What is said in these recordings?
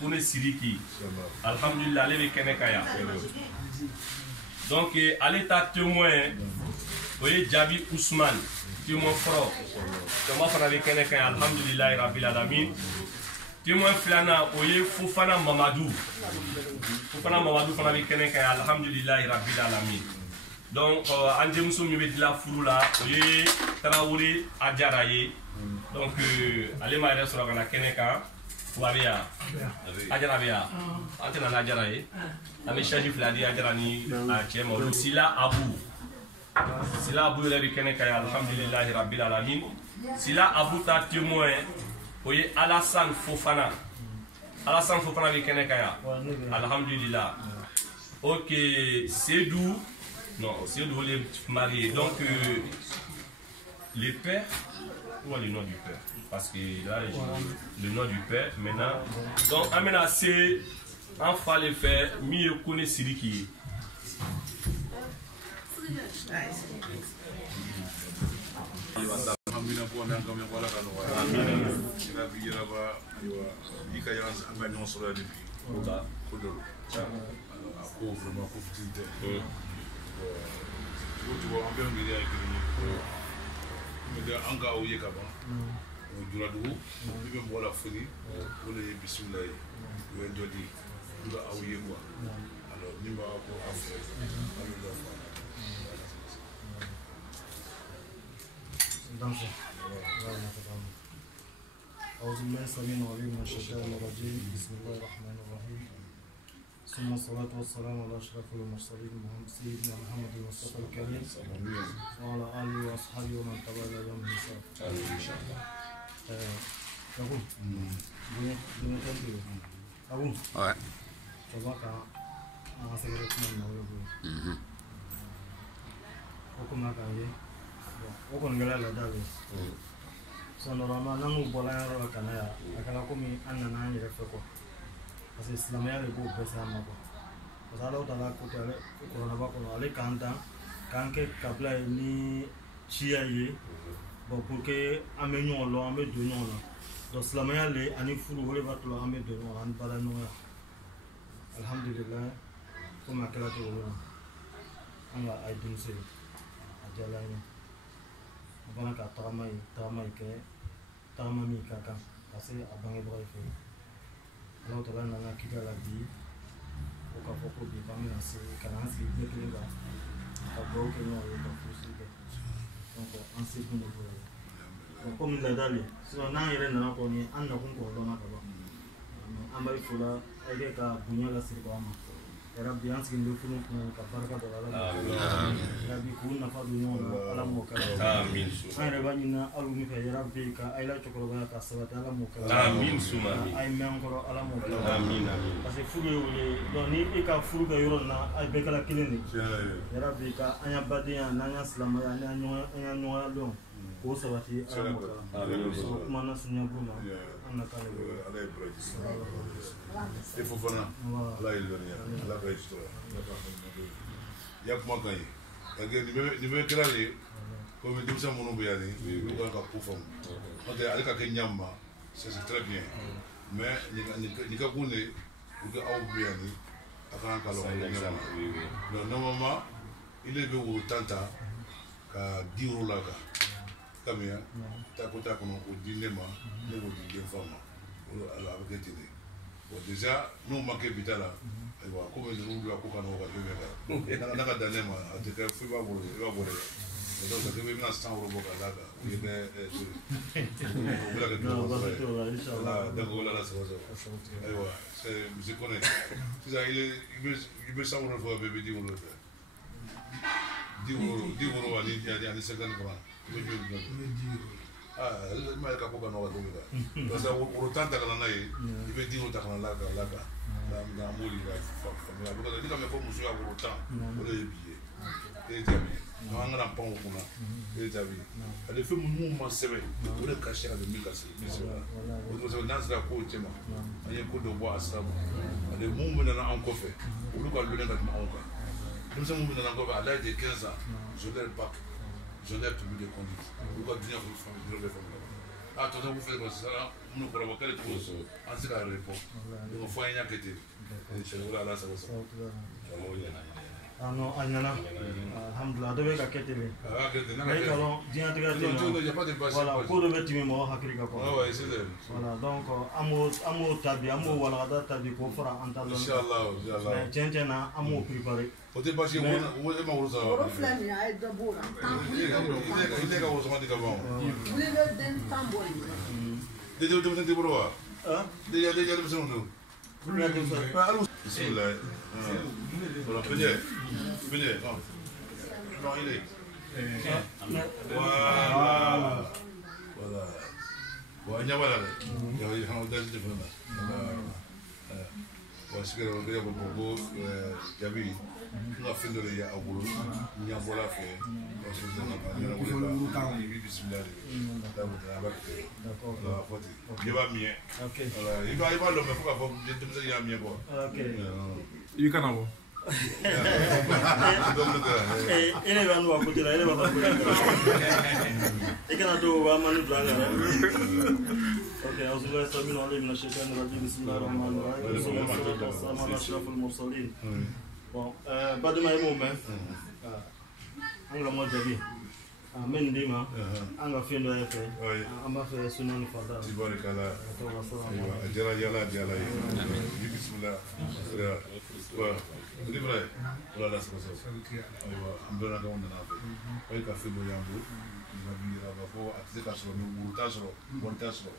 Kone Siriki. Alhamdulillah, allez avec Kenekaya. Donc, allez ta témoin, vous voyez, Djabi Ousmane, témoin fort. Témoin fort avec Kenekaya, Alhamdulillah, Rabbil Alamin. Témoin Flana, vous voyez, Fofana Mamadou. Fofana Mamadou, fana avec Kenekaya, Alhamdulillah, Rabbil Alamin. Donc, Andjemoussou Mibedila Fouroula, vous voyez, Traoré Adjaraye. Donc, allez, ma reste sur la Keneka. Wabia Ajarabia Antena Najaraye Ami Shaji Fladi Ajarani Achemo Sila Abu le Kenekaya Alhamdulillah Rabbil Alamin Sila Abu ta témoin Oye Alassane Fofana le Kenekaya Alhamdulillah. Ok, Sédou les mariés. Donc les pères, ou le nom du père? Parce que là, le nom du père, maintenant. Donc, Amena, c'est un fallait faire mieux connaître Siriki. Duradougou, il veut voir la folie, pour les bisoulas, il veut dire, il va aouiller quoi. Alors, il va avoir affaire. أعوذ بالله السميع العليم من الشيطان الرجيم بسم الله الرحمن الرحيم ثم الصلاة والسلام على أشرف المرسلين سيدنا محمد المصطفى الكريم وعلى آله وأصحابه ومن تبعه يوم الحساب. Abu, coba kak ngasih rekomendasi mau bu. Aku makan je, aku nggak ada dah. Soalnya namu bola yang orang kan ya, kalau aku mi anak nanya refleko, pasti selamanya lebih bersama aku. Pasal aku tak aku cari korang apa korang alih kantang, kangke kapla ini cia ye. Bon, pour que amenions l'eau, amenions l'eau. Donc, cela m'a allé, à nous foutre, on va tout amenions l'eau, on va nous. Alhamdulillah, comme à quel âge on va aider nous, à Jalani. On va faire travail, kaka, parce que à Bangé bref. Alors, tu vas dans la Kida la vie, au cas où tu vas me lancer, quand on s'y met le gars, à Bangé, on va faire donc, on sait qu'on est comme il l'a dit, si on a un élément qu'on est en train de faire, on va faire avec la bouillon la circonstance. Il y a bien ce qu'il nous faut nous capables de la. Il y a bien qu'on n'a pas de nom à la moka. Amin. Un réveil n'a alumi fait. Il y a bien qu'à il a chocolat à sa à la moka. Amin souma. Aïe mais encore à la moka. Amin amin. Parce que fou le donner et qu'à fou que yorona aïe bec la clinique. Il y a bien qu'à un yabadi un anya slama un noa long. Au savati à la moka. Comment on s'y abouma. On a qu'à le. Il faut venir. Là, il vient. Là, il histoire. Il y a comment gagner. Il veut que l'aller. Comme il dit ça, mon nom est allé. Il veut qu'on a pour fond. On est allé à Kenyama. C'est très bien. Mais il y a qu'on est. Il y a un bien. Il y a un normalement, il est venu au Tanta. Qu'à 10 € là. Comme ça. T'as côté qu'on a au dîner. Il y a une femme. Alors, avec les déjà, nous manquons de là. Comme nous avons beaucoup de temps, nous avons donné à te faire faire donc, ça fait maintenant 100 € à la il je connais. Il veut 100 € pour bébé 10 €. 10 € à 50 francs. Ah, il m'a dit que je ne sais pas. Autant de temps, il veut dire que je ne sais pas. ah tonton vous faites comme ça nous croyons quelle cause en ce cas répond on faut y inquiéter voilà là ça va ça ah non anana alhamdulillah do be ka ketele ah que mais alors dia tiga tino il y a pas de passion voilà ko do be timi mo hakirika ko ah ouais c'est ça voilà donc amo tabi amo wala da tabi ko fara antalo inchallah mais tientena amo préparer o te passion wo e ma wo sa Oro flani ay do bora. il est ka wo sama diga bon Vous le den tambol. de de bro ah de le besoin de ya de ça bismillah voilà venez non il est voilà voilà nyabala ya ha da de fana wa sikere wa ya bobo jabi nga fendo le ya agulu nyabola fe wa sikere na wala bismillah da ba d'accord la foti je va bien ok voilà il va le me faut pas je te me ya bien quoi ok You can have ele va no akutira ele va ikana to wa manu blanga ok auzubillahi samina alim min ash-shaytanir rajim bismillahir rahmanir rahim sallallahu alaihi wasallam ala ashrafil mursalin bon baduma imo men anga mo jabi men dima anga fendo efe amba fe sunan fada tibarakala to wasala jara yala bismillah wa libra wala la sa aywa ambera ka wona na fa ay ka fibo yangu nabi raba ko atse ka so ni muruta so bonta so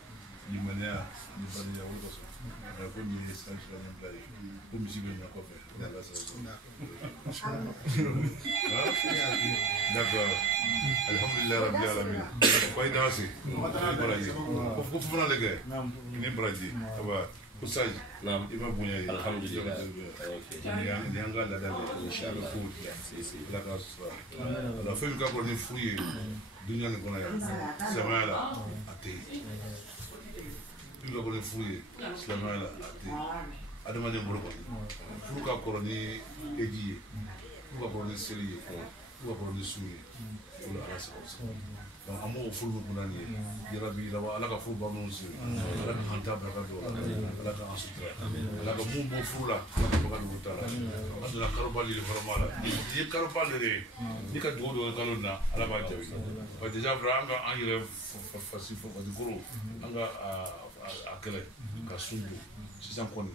ni mania ni bani ya wuto so ko mi estan so ni play ko mi sibe na ko fe la sa d'accord alhamdulillah rabbil alamin ko ida wasi wala yi ko funa lege ni braji aba Usaj, Naam. Ima punya Alhamdulillah. Yang enggak ada inshallah food. La casa. La femme qui a pour les fruits, dunia ne connaît pas. Samala, ati. Dunia pour les fruits, samala, ati. Ada mana yang berapa? Fruit ka koroni eji, fruit ka koroni seli, fruit ka koroni sui. Ula rasa. Donc amo fulu kunani ya rabbi lawa ala ka fulu banu su ala ka hanta baraka do ala ka asutra ala ka mumbo fula ala ka baraka do tala ala karbali le farmala ni karbali re ni ka do do kalonna ala ba jawi ba deja vranga an yere fasifo ko dikuru anga akele ka sundu sisan koni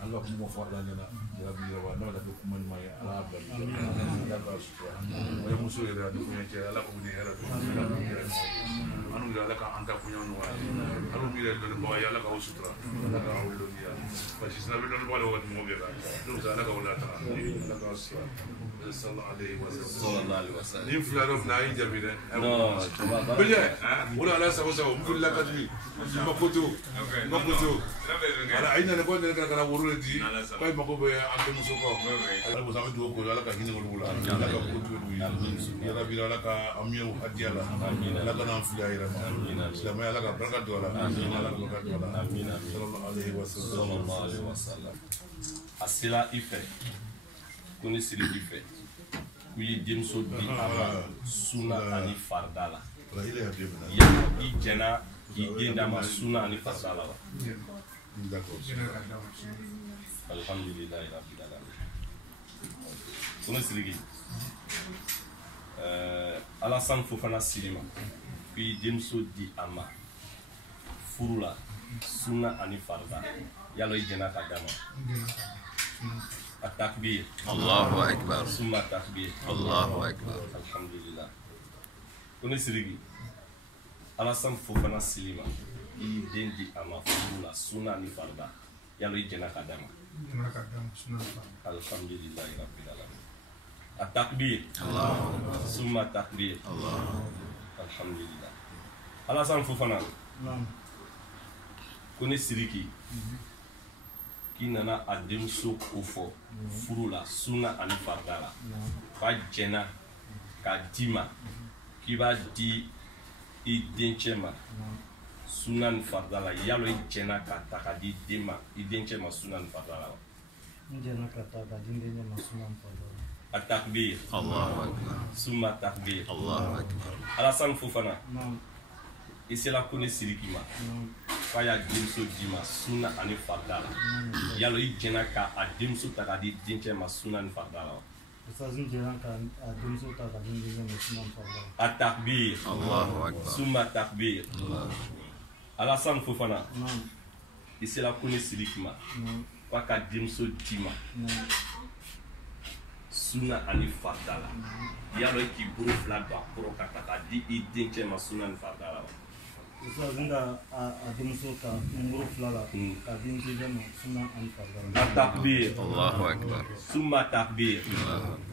anga kuma fara nana ya rabbi lawa na da kuma mai ala ba ala ka asutra wala muso yere da kuma ce ala ko ni hera anu ya laka anta punya nuwa anu mire do ba ya laka usutra laka awlo dia basi sana do ba lo wat mo be ba do za laka wala ta laka usra sallallahu alaihi wasallam ni fularo na yi jabire No, bele wala ala sa sa mul laka di makoto ala aina ne ko ne kana wuru di kai mako be ante muso ko ala bo sa do ko ala ka hinu wala ala ka ko do ya rabbi laka amiyo hadiala laka na fuya ira ma islam ya laka baraka do ala ala ka baraka do ala sallallahu alaihi wasallam asila ife kuni siri ife kuyi demso di ama suna ani fardala la ile ya bibna ya i jena i denda ma suna ani fardala wa d'accord alhamdulillah rabbil alamin kuni siri Alassane Fofana Silima kuyi demso di ama furula suna ani farda yalo i jena ka dama التكبير الله أكبر ثم التكبير الله أكبر الحمد لله كوني سيرغي Alassane Fofana Silima i dendi ama furula suna ni farda yalo i jena ka dama alhamdulillah rabbil alamin التكبير الله أكبر ثم التكبير الله الحمد لله Alassane Fofana kone siriki ki nana a denmuso ko fɔ furu la suna ani farida la fa jɛna ka di ma k'i b'a di i dencɛ ma suna ni farida la yalo i jɛna ka ta ka di den ma i dencɛ ma suna ni farida la njena kata ka dinde ma sunan fada a takbir الله أكبر suma takbir الله أكبر Alassane Fofana i sera ko ne siriki ma fa y'a denmuso di ma sunna ani farida la yalo i jɛna ka a denmuso ta k'a di dencɛ ma sunna ni farida la التكبير الله أكبر ثم التكبير Alassane Fofana i sera ko ne siriki ma fa ka denmuso di ma sunna ani farida la yalo i k'i bolo fila don a kɔrɔ ka ta k'a di i dencɛ ma sunna ni farida la التكبير الله أكبر ثم التكبير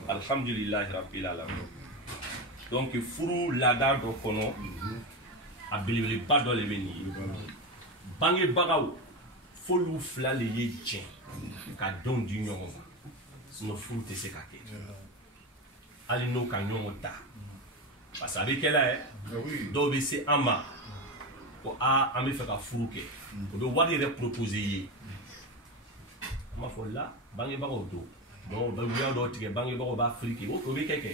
الحمد لله رب العالمين donc furu laada dɔ kɔnɔ a belebeleba dɔ le bɛ nin ye bangebagaw f'olu fila le ye jɛn ka denw di ɲɔgɔn ma sinon furu tɛ se ka kɛ hali n'o ka ɲɔgɔn ta parce que a bɛ kɛla ye dɔw bɛ se an ma ko an bɛ fɛ ka furu kɛ o bɛ wari yɛrɛ proposer ye an b'a fɔ la bangebagaw don donc u bɛ wuya dɔw tigɛ bangebagaw b'a firi kɛ o bɛ kɛ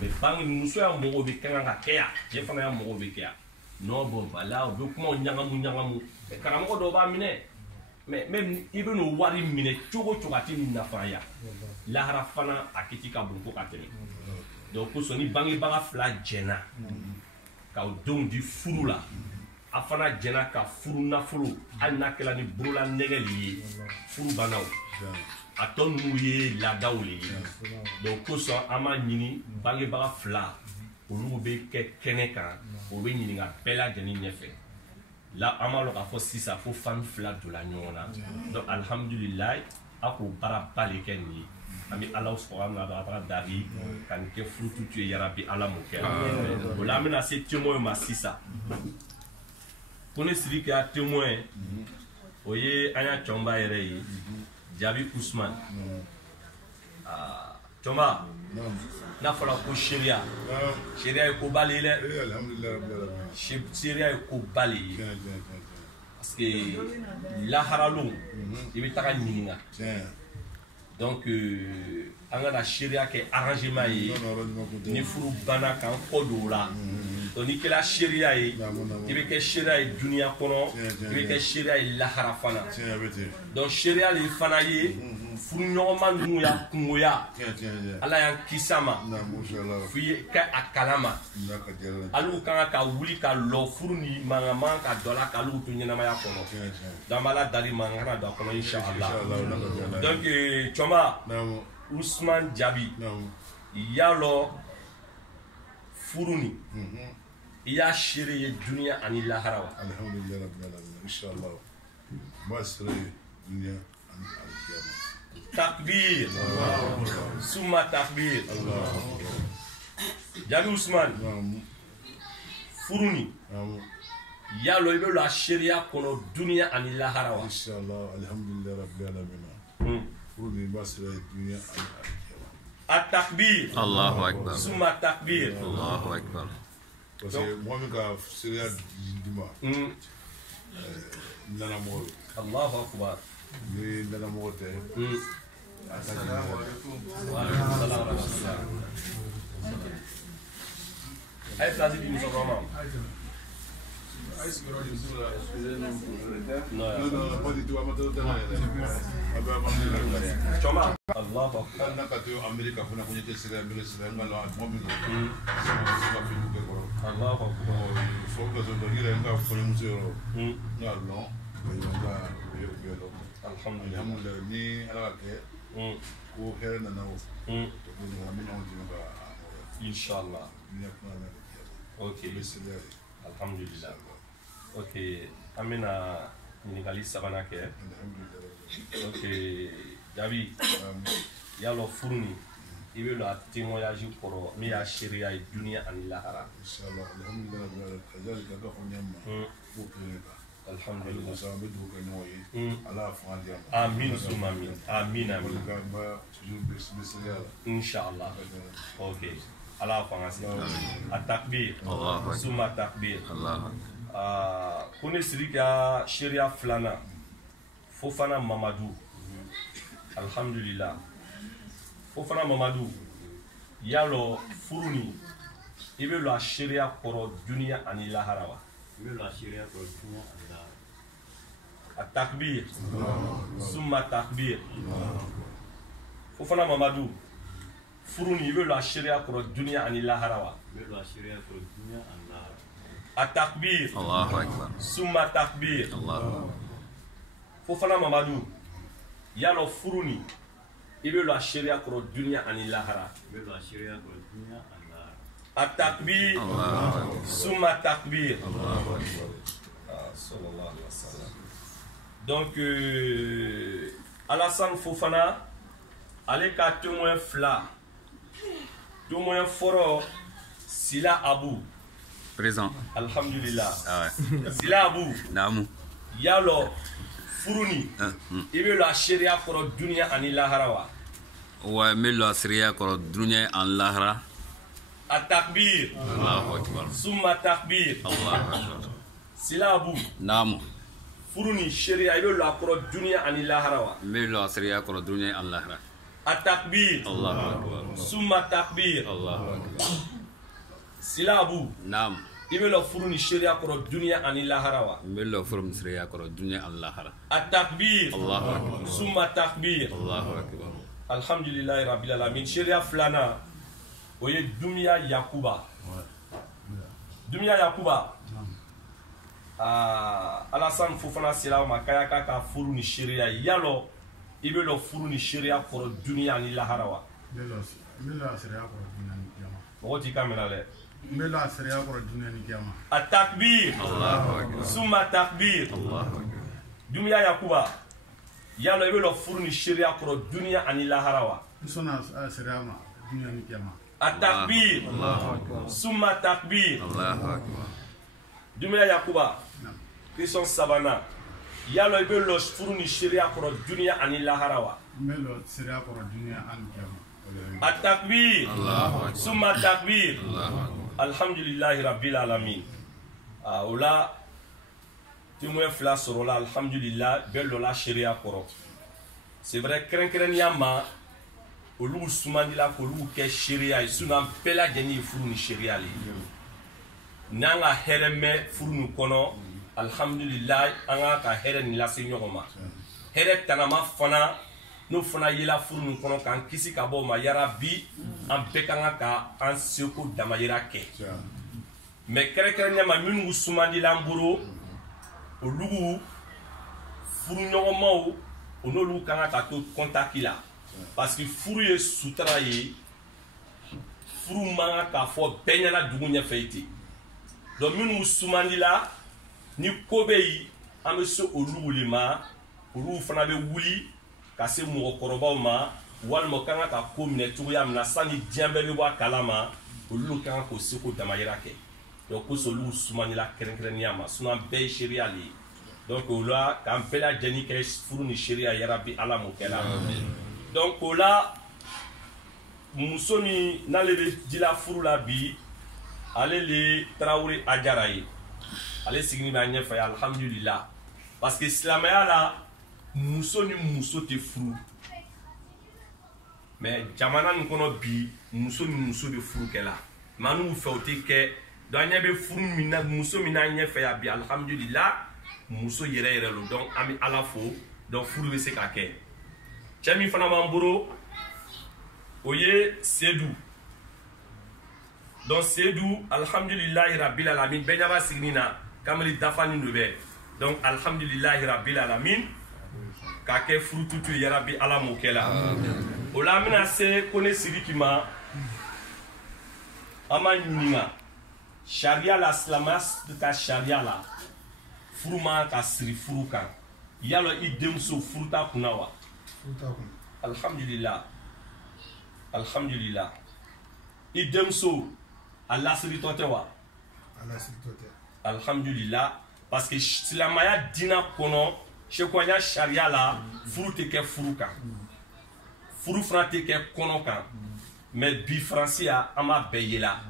mais muso y'a mɔgɔw bɛ kan ka kɛ yan cɛ fana y'a mɔgɔw bɛ kɛ yan non bon voilà u bɛ kumaw ɲagamu mais karamɔgɔ dɔw b'a minɛ mais même i bɛ n'o wari minɛ cogo cogo a tɛ nafa ya lahara fana a kiti ka bon fo ka tɛmɛ donc kosɔn ni bangebaga fila jɛnna k'aw denw di furu la a fana jɛnna ka furu nafolo hali n'a kɛla ni bolola nɛgɛ le ye furu bannaw a tɔ ninnu ye laadaw le ye donc kosɔn an b'a ɲini bangebaga fila olu bɛ kɛ kɛnɛ kan o bɛ ɲininka bɛɛ lajɛlen ɲɛfɛ la an b'a dɔn k'a fɔ sisan fo fami fila donna ɲɔgɔn na donc alihamudulilayi a k'o baaraba le kɛ nin ye an bɛ ala sɔrɔ an b'a baara dari ka nin kɛ furututu ye yarabi ala m'o kɛ o la an bɛna se témoin ma sisan ko ne siri kɛra témoin o ye an y'a cɔnba yɛrɛ ye Jabi Ousmane cɔnba n'a fɔra ko seereya ye ko ba le ye dɛ seereya ye ko ba le ye parce que laharalo i bɛ taga ɲininka donc an kana seereya kɛ arrangement ye ni furu banna k'an kɔ don o la donc n'i kɛra seereya ye i bɛ kɛ seereya ye duniya kɔnɔ i bɛ kɛ seereya ye lahara fana donc seereya le fana ye furu ɲɔgɔnma ninnu y'a kungoya ala y'an kisi a ma f'i ye kɛ a kalama hali kan ka wuli ka lɔ furu ni mankan man ka dɔ la k'ale to ɲɛnamaya kɔnɔ donc an b'a la dali mankan kana don a kɔnɔ inshallah donc cɔnba Ousmane Jabi y'a lɔ furu ni i y'a seere ye duniya ani lahara wa alhamdulilayi rabbil alamin inshallah ma sere duniya ani alkiyama takbir summa takbir Jabi Ousmane furu ni y'a lɔ i bɛ lɔ a seereya kɔnɔ duniya ani lahara wa inshallah alhamdulilayi rabbil alamin furu ni ma sere duniya ani alkiyama التكبير الله أكبر ثم التكبير الله أكبر parce que moi min ka seereya di ma nana mɔgɔ الله أكبر ni nana mɔgɔ tɛ السلام عليكم أي place du musulman non pas du tout amateur de la Choma Allah Akbar na ka to America fana ko nyete sira mbele sira ngalo mo mi ko fi ko ko Allah Akbar fo ko so do gira nga fo mu zero nga no ko nga yo lo alhamdulillah ni ala ke ko here na na to ko ni amina on dinga inshallah ni ko na okay bismillah alhamdulillah okay amina ɲininkali sabanan kɛ ok Jabi yalɔ furu ni i bɛ lɔ a témoignage kɔrɔ min y'a seereya ye duniya ani lahara inshallah alhamdulillah kazalika ka fɔ ɲɛma ko kelen kan alhamdulillah sa an bɛ dugawu kɛ ɲɔgɔn ye ala y'a fanga di a ma amin suma amin amin amin ka n ba toujours bismillah inshallah ok ala y'a fanga si a takbir suma takbir ko ne siri ka seereya filanan Fofana Mamadou alhamdulillah Fofana Mamadou y'a lɔ furu ni i bɛ lɔ a seereya kɔrɔ duniya ani lahara wa التكبير ثم التكبير فوفنا مامادو فروني يبلو الشريعة كرو الدنيا عن الله روا التكبير الله أكبر ثم التكبير الله أكبر فوفنا مامادو يالو فروني يبلو الشريعة كرو الدنيا عن الله روا التكبير ثم التكبير صلى الله عليه وسلم. Donc Alassane Fofana ale ka témoin fla témoin foro Sila Abou présent alhamdulillah ah ouais Sila Abou namu yalo furuni ibe la sharia foro dunya ani laharawa ouais mais la syria ko dunya an lahra التكبير الله أكبر ثم التكبير الله أكبر Sila Abou namu furuni sharia ibe la foro dunya ani laharawa mais la syria ko dunya an lahra التكبير الله أكبر ثم التكبير الله أكبر Sila Abou نعم ibe la furuni sharia foro dunya ani laharawa mais la forme syria ko dunya an lahra التكبير الله أكبر ثم التكبير الله أكبر الحمد لله رب العالمين sharia flana oye Dumia Yakuba Dumia Yakuba Alassane Fofana Sila ma kaya ka furu ni sharia yalo ibe lo furu ni sharia foro dunya ani laharawa Mela seria ko dunia ni kiyama. woti kamera le Mela seria ko dunia ni kiyama. التكبير الله أكبر ثم التكبير الله أكبر Dumia Yakuba yalo ibe lo furu ni sharia foro dunya ani laharawa Sona seria ma dunia ni kiyama. التكبير الله أكبر ثم التكبير الله أكبر Dumia Yakuba question sabana yalo ibe lo furu ni sharia foro dunya ani laharawa Mela seria ko dunia an kiyama. التكبير الله أكبر ثم التكبير الله أكبر الحمد لله رب العالمين ola témoin fla sorola alhamdulillah bello la sharia koro c'est vrai krenkreniama olu sumandila ko olu ke sharia suna pela jeni furu ni sharia le nanga hereme furu nu kono alhamdulillah anga ka here ni la senyoma here tanama fana no fana yela furu nu kono kan kisi ka bo ma yarabi an bekanga ka an seko damayira ke mais krenkreniama minu sumandila mburo olugu furu ɲɔgɔnmaw o n'olu kan ka to kɔntaki la parce que furu ye sutura ye furu man kan k'a fɔ bɛɛ ɲɛna dugu ɲɛfɛ i ten donc minnu sumandi la ni ko bɛ yen an bɛ se olu de ma olu fana bɛ wuli ka se mɔgɔkɔrɔbaw ma walima kan ka ko minɛ cogoya min na sani diɲɛ bɛɛ bɛ bɔ a kalama olu kan k'o seko damayira kɛ donc kosɔn olu sumandi la kɛrɛnkɛrɛnnenya ma sinon an bɛɛ ye seereya le ye donc o la k'an bɛɛ lajɛlen kɛ furu ni seereya yarabi ala m'o kɛ la donc o la muso min n'ale bɛ dila furu la bi ale le Tarawele Ajara ye ale sigilen bɛ an ɲɛfɛ alhamdulillah parce que silamɛya la muso ni muso tɛ furu mais jamana nin kɔnɔ bi muso ni muso bɛ furu kɛ la maa n'u fɛ o tɛ kɛ donc an ɲɛ bɛ furu min na muso min n'an ɲɛfɛ yan bi alhamdulillah muso yɛrɛ yɛrɛ lo donc an bɛ ala fo donc furu bɛ se ka kɛ cɛ min fana b'an bolo o ye Seydou donc Seydou alhamdulilahi rabil alamin bɛɛ ɲɛ b'a siginin na kamalen dafalen do bɛɛ donc alhamdulilahi rabil alamin k'a kɛ furu tutu ye yarabi ala m'o kɛ la o la an bɛna se Kone Sidiki ma an b'a ɲininka sariya la silamɛya ka sariya la furu man ka siri furu kan yalɔ i denmuso furu t'a kunna wa alhamdulillah alhamdulillah i denmuso a lasiritɔ tɛ wa alhamdulillah parce que silamɛya diinɛ kɔnɔ sekuanya sariya la furu tɛ kɛ furu kan furu fana tɛ kɛ kɔnɔ kan mais bi faransi ya an b'a bɛɛ ye la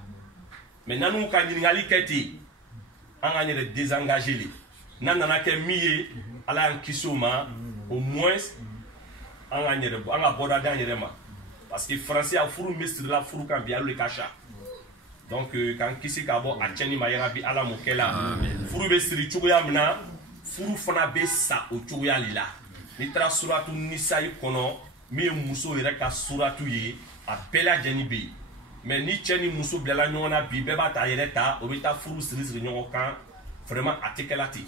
mais n'an ka ɲininkali kɛ ten an k'an yɛrɛ désengagé le n'an nana kɛ min ye ala y'an kisi o ma au moins an k'an yɛrɛ bɔ an ka bɔda d'an yɛrɛ ma parce que faransi ya furu min bɛ siri la furu kan bi ale de ka ca donc kan kisi ka bɔ a cɛni ma yarabi ala m'o kɛ la furu bɛ siri cogoya min na furu fana bɛ sa o cogoya de la n'i taara suratu nisayi kɔnɔ min ye muso yɛrɛ ka suratu ye a bɛɛ lajɛlen bɛ yen mais ni cɛ ni muso bilala ɲɔgɔn na bi bɛɛ b'a ta a yɛrɛ ta o bɛ taa furu siri siri ɲɔgɔn kan vraiment a tɛ kɛla ten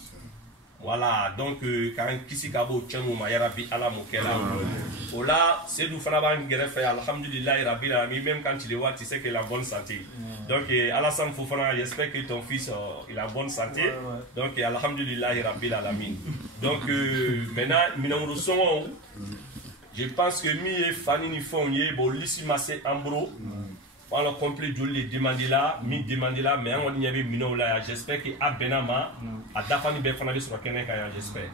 voilà donc k'an kisi ka bɔ o cɛniw ma yarabi ala m'o kɛ la o la Seydou fana b'an gɛrɛfɛ alhamdulilayi rabbil alamin même quand il est là tu sais qu'il a bonne santé donc Alassane Fofana j'espère que ton fils il a bonne santé donc alhamdulilayi rabbil alamin donc maintenant minɛnwolo sɔngɔ je pense que min ye fani ni fɛnw ye bon lisi ma se an bolo wala complet joli le demande la min demande la mais an kɔni ɲɛ bɛ minɛnw la yan j'espère que a bɛnna ma a dafani bɛɛ fana bɛ sɔrɔ kɛnɛ kan yan j'espère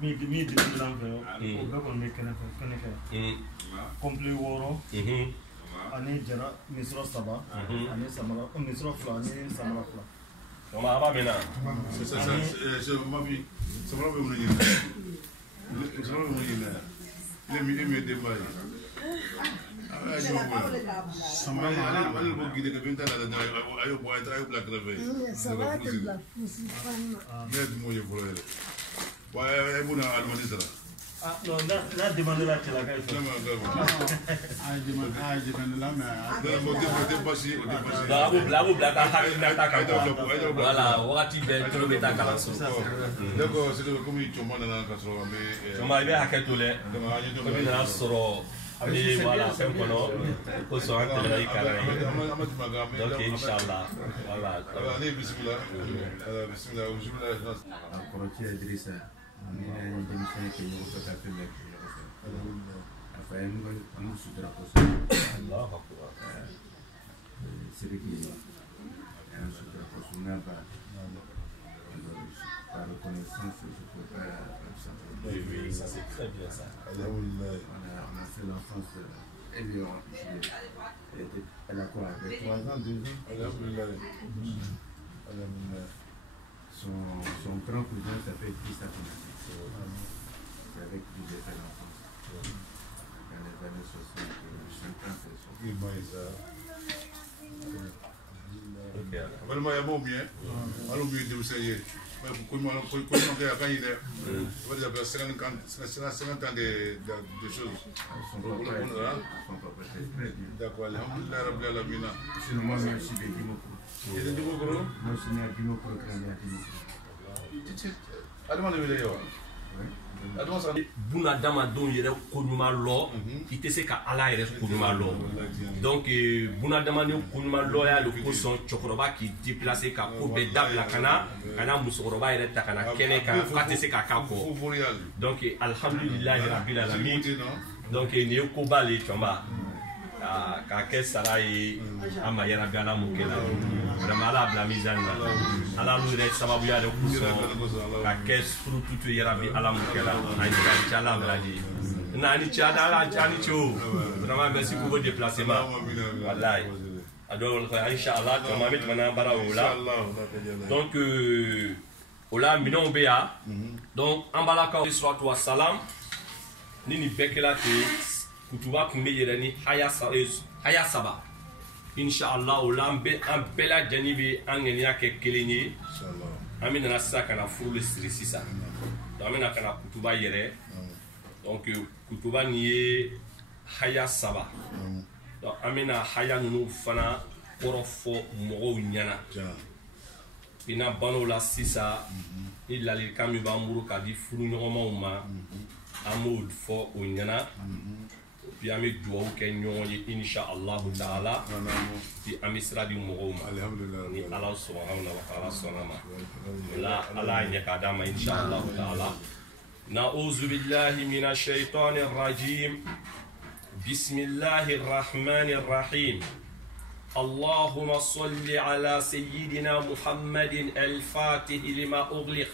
min demande l'an fɛ o bɛɛ kɔni bɛ kɛnɛ kan complet 6 ani jara misɔrɔ 3 ani samara misɔrɔ 2 ani samara 2 donc a b'a mɛn na c'est ma vie samara bɛ mun ɲini samara bɛ mun ɲini ne mi denba ye samara ale b'o gide ka bin ta la a y'o bɔ a y'o bila kɛrɛfɛ ne ye dumu ye fɔlɔ yɛrɛ wa e b'o na alimani sara non n'a demandé la cɛla ka fɛ a b'o bila ka hakilina ta kan voilà wagati bɛɛ tolo bɛ taa kalanso ne ko c'est comme cɔmɔ nana ka sɔrɔ an bɛ cɔmɔ i bɛ hakɛ to dɛ comme i nana sɔrɔ an bɛ voilà fɛn kɔnɔ kosɔn an tɛmɛna i kalan ye donc inchallah voilà ne ye bisimila bisimila kɔrɔcɛ Idrissa ani denmisɛn kɛ ɲɔgɔn fɛ ka fɛn bɛɛ kɛ ɲɔgɔn fɛ a fa ye an mu sutura kosɛbɛ Sidiki an sutura kosɛbɛ n'a ba par reconnaissance je peux pas absenter. Oui, ça c'est très bien ça. On a fait l'enfance et puis elle a quoi avec 3 ans, 2 ans. Son grand cousin s'appelle Issa Konate. C'est avec qui j'ai fait l'enfance. Dans les années 60, 50. Vraiment, il y a bon bien. Alors, mieux de vous savoir. Mais comment on a gagné des 50 ans de choses. Son papa était très bien. D'accord, alhamdulillah, rabbil alamin. Sinon, moi, je suis de Dimokro. Et de Dimokro? Moi, je suis né à Dimokro, grandi à Dimokro. Adama de Villeo. Buna adamadenw yɛrɛ koɲuman lɔ i tɛ se ka ala yɛrɛ koɲuman lɔ donc buna adamadenw koɲuman lɔya le kosɔn cɛkɔrɔba k'i déplacer ka ko bɛɛ dabila ka na musokɔrɔba yɛrɛ ta ka na kɛnɛ kan f'a tɛ se ka k'a kɔ donc alhamdulilayi rabbil alamin donc nin ye koba le cɔnba k'a kɛ sara ye an ma yarabi ala m'o kɛ la vraiment ala bila mizani na ala n'u yɛrɛ sababuya de kosɔn ka kɛ furu tutu yarabi ala m'o kɛ la ani ka ala baraji na ani cɛ ala ani cɛ o vraiment merci pour vos déplacements wallahi a dɔw inchallah tuma an bɛ tɛmɛ n'an baara o la donc o la minɛnw bɛ yan donc an balakaw suratu wa salam ni nin bɛɛ kɛla ten kutuba kun bɛ yɛrɛ ni haya saba inshallah o la an bɛɛ lajɛlen bɛ an ŋaniya kɛ kelen ye an bɛ nana sisan ka na furu le siri sisan donc an bɛ na ka na kutuba yɛrɛ donc kutuba nin ye haya saba donc an bɛ na haya ninnu fana kɔrɔ fɔ mɔgɔw ɲɛna i na banaw la sisan ni ladilikan min b'an bolo k'a di furuɲɔgɔnmaw ma an b'o fɔ o ɲɛna puis an bɛ dugawu kɛ ɲɔgɔn ye inshallah taala puis an bɛ sira di mɔgɔw ma ni ala subhanahu wa taala sɔnna ma o la ala y'a ɲɛ k'a d'a ma inshallah taala na'uzu billahi minash shaitanir rajim bismillahir rahmanir rahim اللهم صل على سيدنا محمد الفاتح لما أغلق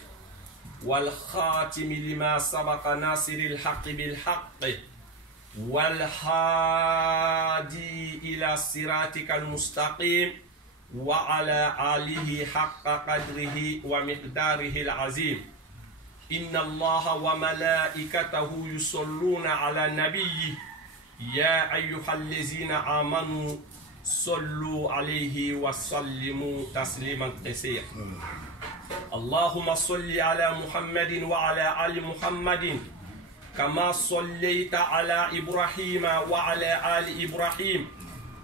والخاتم لما سبق ناصر الحق بالحق والهادي إلى صراطك المستقيم وعلى آله حق قدره ومقداره العظيم إن الله وملائكته يصلون على النبي يا أيها الذين آمنوا صلوا عليه وسلموا تسليما كثيرا. اللهم صل على محمد وعلى آل محمد كما صليت على إبراهيم وعلى آل إبراهيم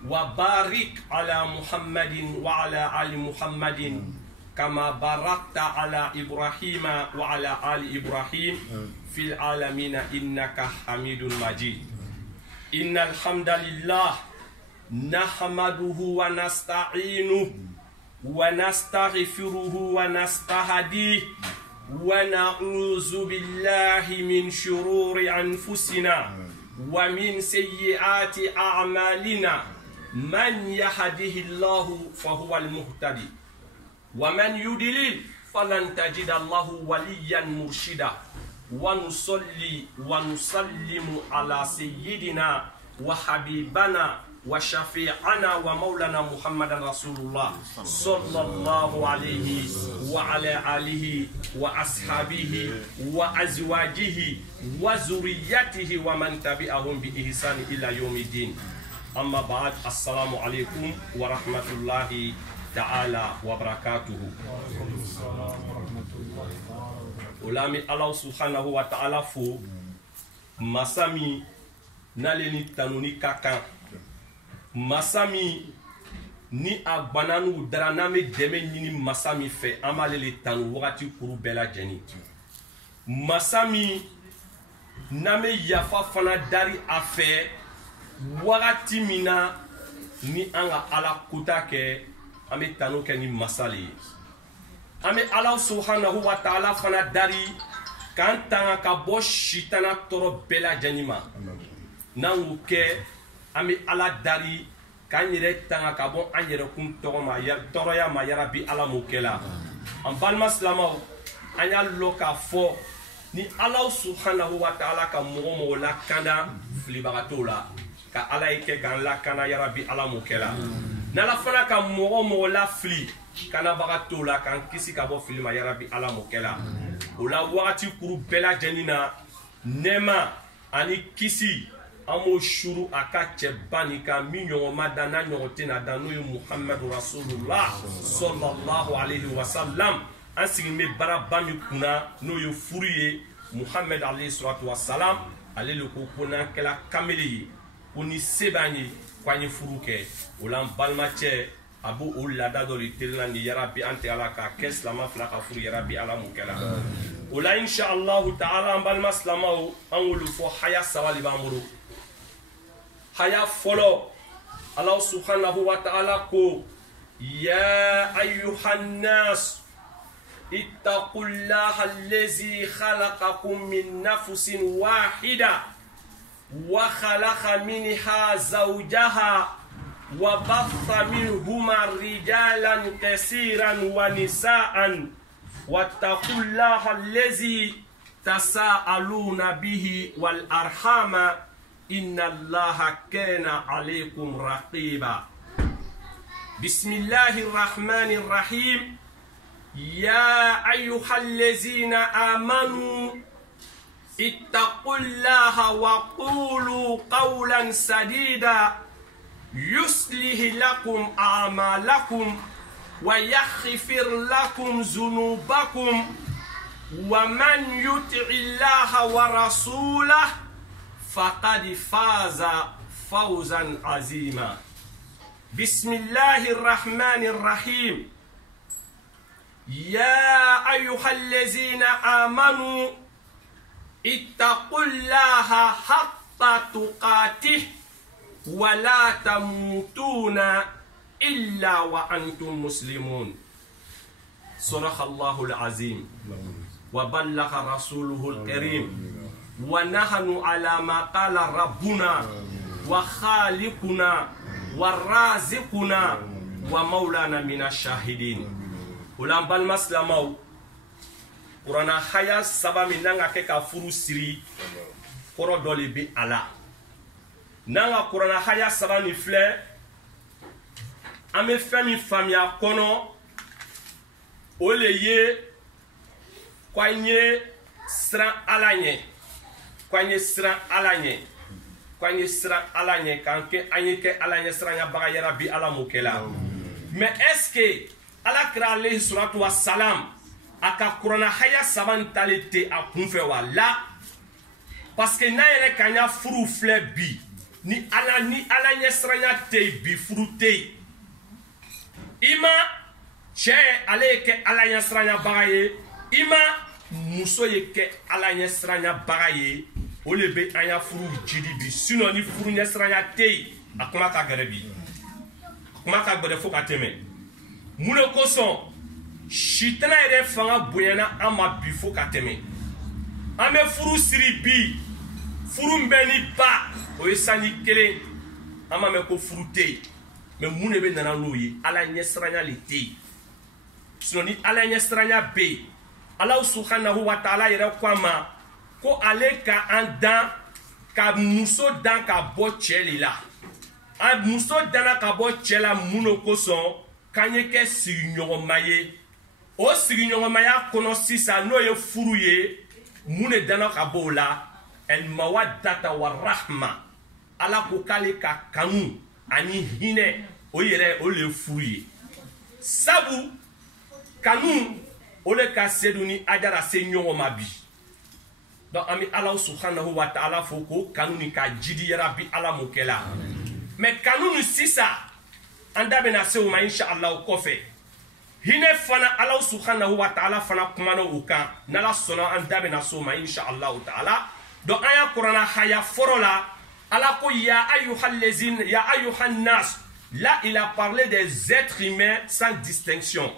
وبارك على محمد وعلى آل محمد كما باركت على إبراهيم وعلى آل إبراهيم في العالمين إنك حميد مجيد. إن الحمد لله نحمده ونستعينه ونستغفره ونستهديه ونعوذ بالله من شرور أنفسنا ومن سيئات أعمالنا. من يهده الله فهو المهتدي ومن يضلل فلن تجد له وليا مرشدا. ونصلي ونسلم على سيدنا وحبيبنا وشفيعنا ومولانا محمد رسول الله صلى الله عليه وعلى آله وأصحابه وأزواجه وذريته ومن تبعهم بإحسان إلى يوم الدين. أما بعد، السلام عليكم ورحمة الله تعالى وبركاته. Olami Allah subhanahu wa ta'ala fo masami naleni tanuni kakan masami ni agbananu daraname deme nyini masami fe amalele tanu wakati kuru bela jeni masami name yafa fana dari afe wakati mina ni anga ala kuta ke ame tanu ke ni masali ame Allah subhanahu wa ta'ala fana dari kan tanga ka bo shitana toro bela janima nangu ke ame ala dari kan yere tanga ka bo an yere kun toro ma ya toro ya ma ya rabbi ala mukela an balma slama an ya loka fo ni Allah subhanahu wa ta'ala ka mo la kanda flibagato la ka ala ike kan la kana ya rabbi ala mukela na la fana ka mo la fli kana bagato la kan kisi ka bo filma ya rabbi ala mukela ola wakati kuru bela janina nema ani kisi amo shuru akache banika minyo madana nyotina danu Muhammad Rasulullah sallallahu alaihi wasallam asigi me barabami kuna no yo furiye Muhammad alayhi salatu wasalam alele ko kona kala kameli kuni sebani kwani furuke ola balmache abu ulada do litirna ni yarabi ante ala ka kes lama flaka furu yarabi ala mukala ola insha Allah ta'ala bal maslama angulu fo haya sawali bamuru haya folo Allah subhanahu wa ta'ala ko ya ayyuhan nas ittaqullaha allazi khalaqakum min nafsin wahida wa khalaqa minha zawjaha وبث منهما رجالا كثيرا ونساء واتقوا الله الذي تساءلون به والأرحام إن الله كان عليكم رقيبا. بسم الله الرحمن الرحيم. يا أيها الذين آمنوا اتقوا الله وقولوا قولا سديدا يصلح لكم أعمالكم ويغفر لكم ذنوبكم ومن يطع الله ورسوله فقد فاز فوزا عظيما. بسم الله الرحمن الرحيم. يا أيها الذين آمنوا اتقوا الله حق تقاته ولا تموتون إلا وأنتم مسلمون. صدق الله العظيم وبلغ رسوله الكريم ونحن على ما قال ربنا وخالقنا ورازقنا ومولانا من الشاهدين. ولم بالمسلمو قرآن حياة سبا من نغاكي كفرو سري قرآن دولي بي على nanga kurana haya sabani fle ame fami famia kono oleye kwanye sran alanye k'an ye siran ala ɲɛ k'an ye kɛ ala ɲɛ siranya ya rabbi ala m'o kɛ la mais est ce que ala kira alayhi salatu wa salam a ka kuranna haya saban talen tɛ a kunfɛ wa la parce que n'a yɛrɛ k'an ya furu filɛ bi ni ala ɲɛ siranya tɛ yen bi furu tɛ yen i ma cɛ ale ye kɛ ala ɲɛ siranyabaga ye i ma muso ye kɛ ala ɲɛ siranyabaga ye o le bɛ an ya furu jidi bi sinon ni furu ɲɛ siranya tɛ yen a kuma ka gɛrɛ bi kuma ka gɛrɛ fo ka tɛmɛ mun de kosɔn sitana yɛrɛ fanga bonyana an ma bi fo ka tɛmɛ an bɛ furu siri bi furu min bɛ ni ba o ye sanji kelen an ma mɛn ko furu tɛ yen mais mun de bɛ nana n'o ye ala ɲɛ siranya le tɛ yen sinon ni ala ɲɛ siranya bɛ yen ala subhanahu wa ta'ala yɛrɛ ko a ma ko ale ka an dan ka muso dan ka bɔ cɛ de la a muso danna ka bɔ cɛ la mun de kosɔn k'an ye kɛ sigiɲɔgɔnma ye o sigiɲɔgɔnmaya kɔnɔ sisan n'o ye furu ye mun de danna ka bɔ o la el mawaddata wa rahma ala ko k'ale ka kanu ani hinɛ o yɛrɛ o le ye furu ye sabu kanu o le ka sedu ni ajara se ɲɔgɔn ma bi donc an bɛ ala subhanahu wa ta'ala fo ko kanu ni ka jidi yɛrɛ bi ala m'o kɛ la mais kanu ni sisan an da bɛna se o ma inshallah o kɔfɛ hinɛ fana ala subhanahu wa ta'ala fana kumana o kan n'ala sɔnna an da bɛna se o ma inshallah ta'ala donc an y'a kuranna haya fɔlɔ la ala ko ya ayyuhan nas là il a parlé des êtres humains sans distinction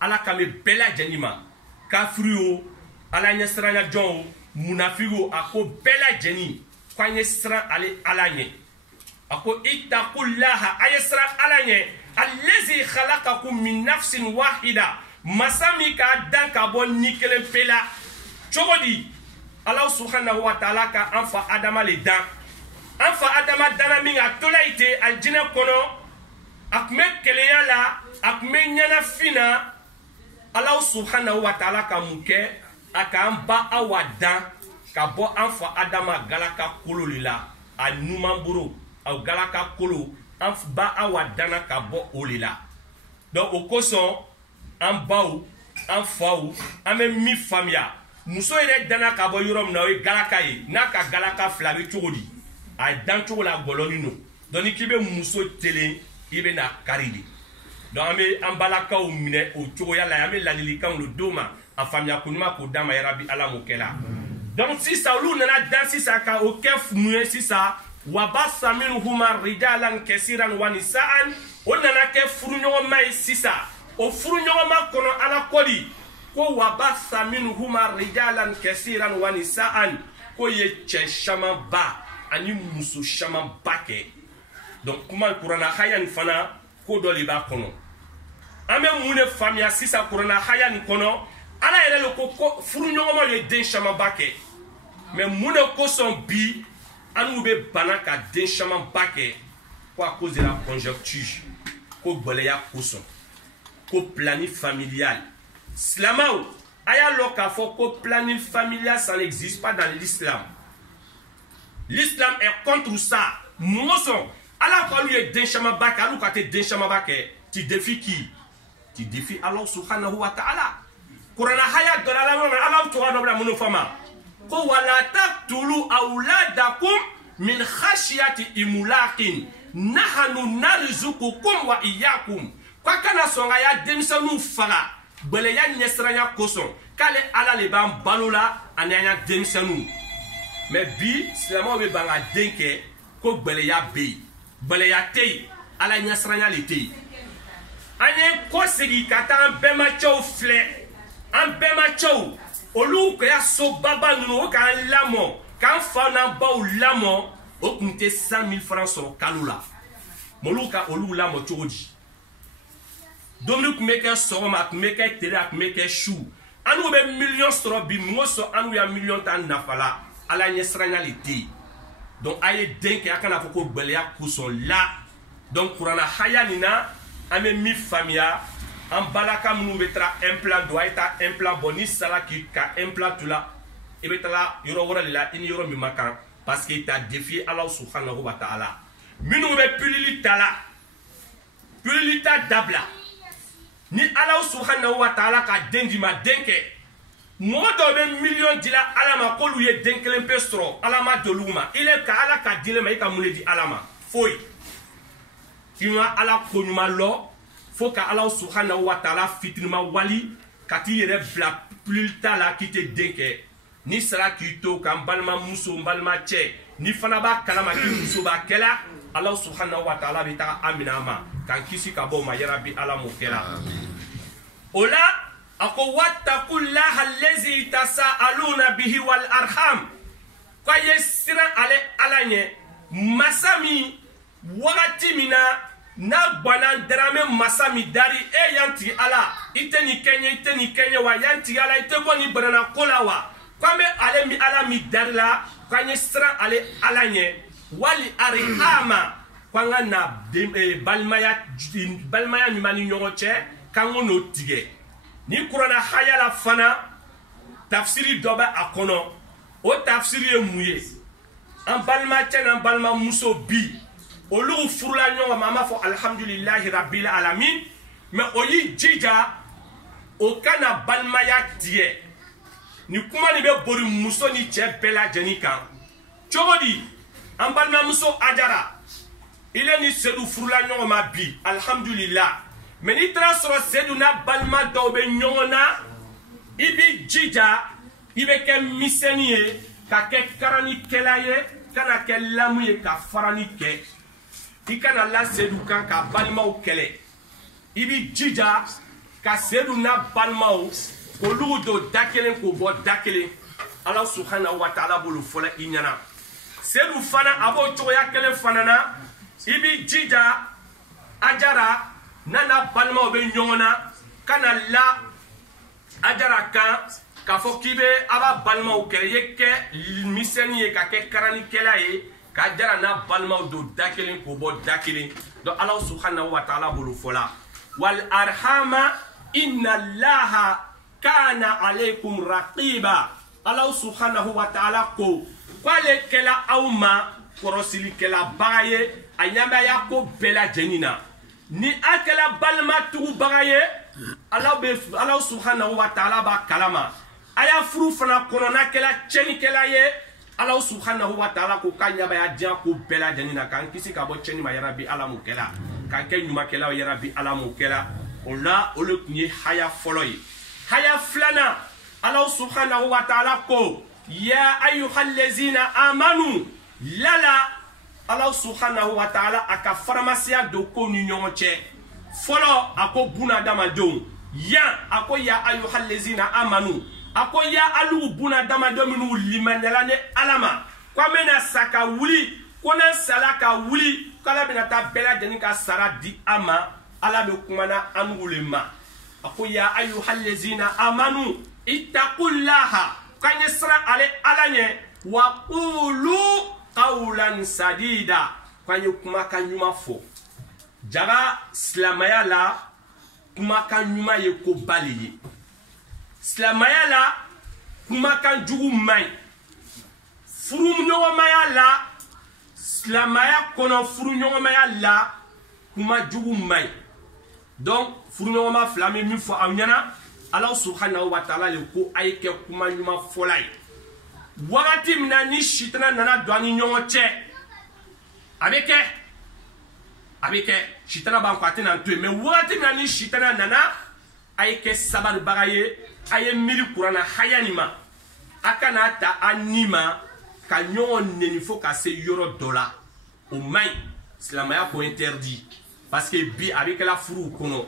ala ka bɛ bɛɛ lajɛlen ma kafiri o ala ɲɛ siranya jɔn o munafiki o a ko bɛɛ lajɛlen ko an ye siran ale ala ɲɛ a ko ittaqullaha a ye siran ala ɲɛ allazi khalaqakum min nafsin wahida masa min k'a dan ka bɔ ni kelen pe la cogo di ala subhanahu wa ta'ala ka an fa adama le dan an fa adama danna min a tola yen ten alijinɛ kɔnɔ a tun bɛ kelenya la a tun bɛ ɲɛnafin na ala subhanahu wa ta'ala ka mun kɛ a k'an ba awa dan ka bɔ an fa adama galaka kolo le la a numan boro a galaka kolo an ba awa danna ka bɔ o le la donc o kosɔn an baw an faw an bɛ min faamuya muso yɛrɛ danna ka bɔ yɔrɔ min na o ye galaka ye n'a ka galaka fila bɛ cogo di a dan cogo la gɔlɔni don donc ni k'i bɛ muso telen i bɛ na kari de donc an bɛ an balakaw minɛ o cogoya la an bɛ ladilikanw don d'o ma a faamuya ko ɲuman k'o d'a ma yarabi ala m'o kɛ la donc sisan olu nana dan sisan ka o kɛ mun ye sisan wabasa minhuma rijalan kasiran wa nisaan o nana kɛ furuɲɔgɔnma ye sisan o furuɲɔgɔnma kɔnɔ ala ko di ko wabasa minhuma rijalan kasiran wa nisaan ko ye cɛ caman ba ani muso caman ba kɛ donc kuma kuranna haya nin fana ko dɔ de b'a kɔnɔ an bɛ mun de faamuya sisan kuranna haya nin kɔnɔ ala yɛrɛ le ko furuɲɔgɔnma ye den caman ba kɛ mais mun de kosɔn bi an n'u bɛ bana ka den caman ba kɛ ko à cause de la conjoncture ko gbɛlɛya kosɔn ko planning familial silamɛw a y'a lɔn k'a fɔ ko planning familial ça n'existe pas dans l'islam l'islam est contre ça mun kosɔn ala ko alu ye den caman ba kɛ alu ka tɛ den caman ba kɛ tu défies qui tu défies Allah subhanahu wa ta'ala kuranna haya dɔ la ala tɔgɔ dɔ bɛna minnu fɔ ma ko wala taqtulu awladakum min khashyati imlaqin nahnu narzuqukum wa iyyakum ko kana sɔn ka ya denmisɛnninw faga gbɛlɛya ɲɛsiranya kosɔn k'ale ala le b'an balo la ani an ya denmisɛnninw mais bi silamɛw bɛ ban ka den kɛ ko gbɛlɛya bɛ yen gbɛlɛya tɛ yen ala ɲɛsiranya le tɛ yen an ye kɔ segin ka taa an bɛnbakɛw filɛ an bɛnbakɛw olu ka so baba ninnu o k'an lamɔ k'an fa n'an baw lamɔ o tun tɛ 100 000 francs sɔrɔ kalo la olu ka olu lamɔ cogo di dumuni tun bɛ kɛ sɔgɔma a tun bɛ kɛ tile a tun bɛ kɛ su an n'u bɛ miliyɔn sɔrɔ bi mun sɔn an n'u ya miliyɔn ta nafa la ala ɲɛsiranya le tɛ yen donc a ye den kɛ a kana fɔ ko gbɛlɛya kosɔn la donc kuranna haya nin na an bɛ min faamuya an balaka minnu bɛ taa implant don a ye taa implant bɔ ni sala k'i ka implant tu la i bɛ taa yɔrɔ wɛrɛ de la i ni yɔrɔ min ma kan parce qu'il t'a défié Allah subhanahu wa ta'ala. Minnu bɛ pilili ta la pilili ta dabila ni Allah subhanahu wa ta'ala ka den di ma den kɛ mɔgɔ dɔw bɛ miliyɔn dila Ala ma k'olu ye den kelen pe sɔrɔ Ala ma d'olu ma il est ka Ala ka di ma i ka mun de di Ala ma foyi i ma Ala ko ɲuman lɔ fo ka Allah subhanahu wa ta'ala fitinima wali ka t'i yɛrɛ bila pilili ta la k'i tɛ den kɛ ni sara k'i to ka n balima muso n balima cɛ ni fana b'a kalama k'i muso b'a kɛla Allah subhanahu wa ta'ala bɛ taa amina ma k'an kisi ka bɔ o ma yarabi Ala m'o kɛla o la a ko wattaqullaha allazi tasaaluna bihi wal arham k'a ye siran ale Ala ɲɛ masa min wagati min na n'a banna daramɛ masa min dari e y'an tigi Ala i tɛ nin kɛ n ye i tɛ nin kɛ n ye wa y'an tigi Ala i tɛ bɔ nin banana ko la wa k'an bɛ ale min Ala min dari la k'an ye siran ale Ala ɲɛ wali arihama k'an ka na balimaya ɲuman ni ɲɔgɔn cɛ k'an ko n'o tigɛ ni kuranna haya la fana tafsiri dɔ bɛ a kɔnɔ o tafsiri ye mun ye an balimacɛ n'an balimamuso bi olu furula ɲɔgɔn ma an b'a fɔ alhamdulilahi rabbil alamin mais o y'i jija o kana balimaya tigɛ ni kuma nin bɛ bori muso ni cɛ bɛɛ lajɛlen kan cogo di an balimamuso Ajara ile ni Sedu furula ɲɔgɔn ma bi alhamdulillah mais n'i taara sɔrɔ Sedu n'a balima dɔw bɛ ɲɔgɔn na i b'i jija i bɛ kɛ misɛnnin ye ka kɛ karanikɛla ye kana kɛ lamu ye ka farani kɛ i kana la Sedu kan ka balimaw kɛlɛ i b'i jija ka Sedu n'a balimaw olu don da kelen k'o bɔ da kelen Allah subhanahu wa ta'ala bolo fɔlɔ i ɲɛna Sedu fana a b'o cogoya kelen fana na i b'i jija Ajara n'a balimaw bɛ ɲɔgɔn na kana la Ajara kan k'a fɔ k'i bɛ a b'a balimaw kɛlɛ i ye kɛ misɛnnin ye ka kɛ karanikɛla ye ka Ajara n'a balimaw don da kelen k'o bɔ da kelen donc Allah subhanahu wa ta'ala bolo fɔla wal arhama inna Allaha kana alaykum raqiba Allah subhanahu wa ta'ala ko k'ale kɛla aw ma kɔrɔsilikɛla baga ye a ɲamaya ko bɛɛ lajɛlen na ni a kɛla balimatugubaga ye Allah subhanahu wa ta'ala b'a kalama a y'a furu fana kɔnɔ n'a kɛla cɛnnikɛla ye Allah subhanahu wa ta'ala ko k'a ɲamaya diɲɛ ko bɛɛ lajɛlen na k'an kisi ka bɔ cɛnni ma yarabi Ala m'o kɛla k'an kɛ ɲumankɛlaw yarabi Ala m'o kɛla o la o le tun ye haya fɔlɔ ye haya filanan Allah subhanahu wa ta'ala ko ya ayyuhallazina amanu lala Allah subhanahu wa ta'ala a ka faramasiya don ko ni ɲɔgɔn cɛ fɔlɔ a ko bunadamadenw yan a ko ya ayyuhallazina amanu a ko ya alu bunadamadenw minnu limaniyala ni Ala ma k'an bɛna sa ka wuli ko n'an sala ka wuli k'Ala bɛna taa bɛɛ lajɛlen ka sara di an ma Ala bɛ kumana an n'olu ma a ko ya ayyuhallazina amanu ittaqullaha k'an ye siran ale Ala ɲɛ wa qulu qawlan sadida k'an ye kumakan ɲuman fɔ jaga silamɛya la kumakan ɲuman ye ko bali ye silamɛya la kumakan jugu man ɲi furuɲɔgɔnmaya la silamɛya kɔnɔ furuɲɔgɔnmaya la kuma jugu man ɲi donc furuɲɔgɔnma fila min fɔ aw ɲɛna Allah subhanahu wa ta'ala le ko a ye kɛ kuma ɲuman fɔla ye wagati min na ni sitana nana don an ni ɲɔgɔn cɛ a bɛ kɛ sitana b'an kɔ a tɛna to yen mais wagati min na ni sitana nana a ye kɛ sabalibaga ye a ye miiri kuranna haya nin ma a kana ta a ni ma ka ɲɔgɔn neni fo ka se yɔrɔ dɔ la o man ɲi silamɛya ko interdit parce que bi a bɛ kɛla furuw kɔnɔ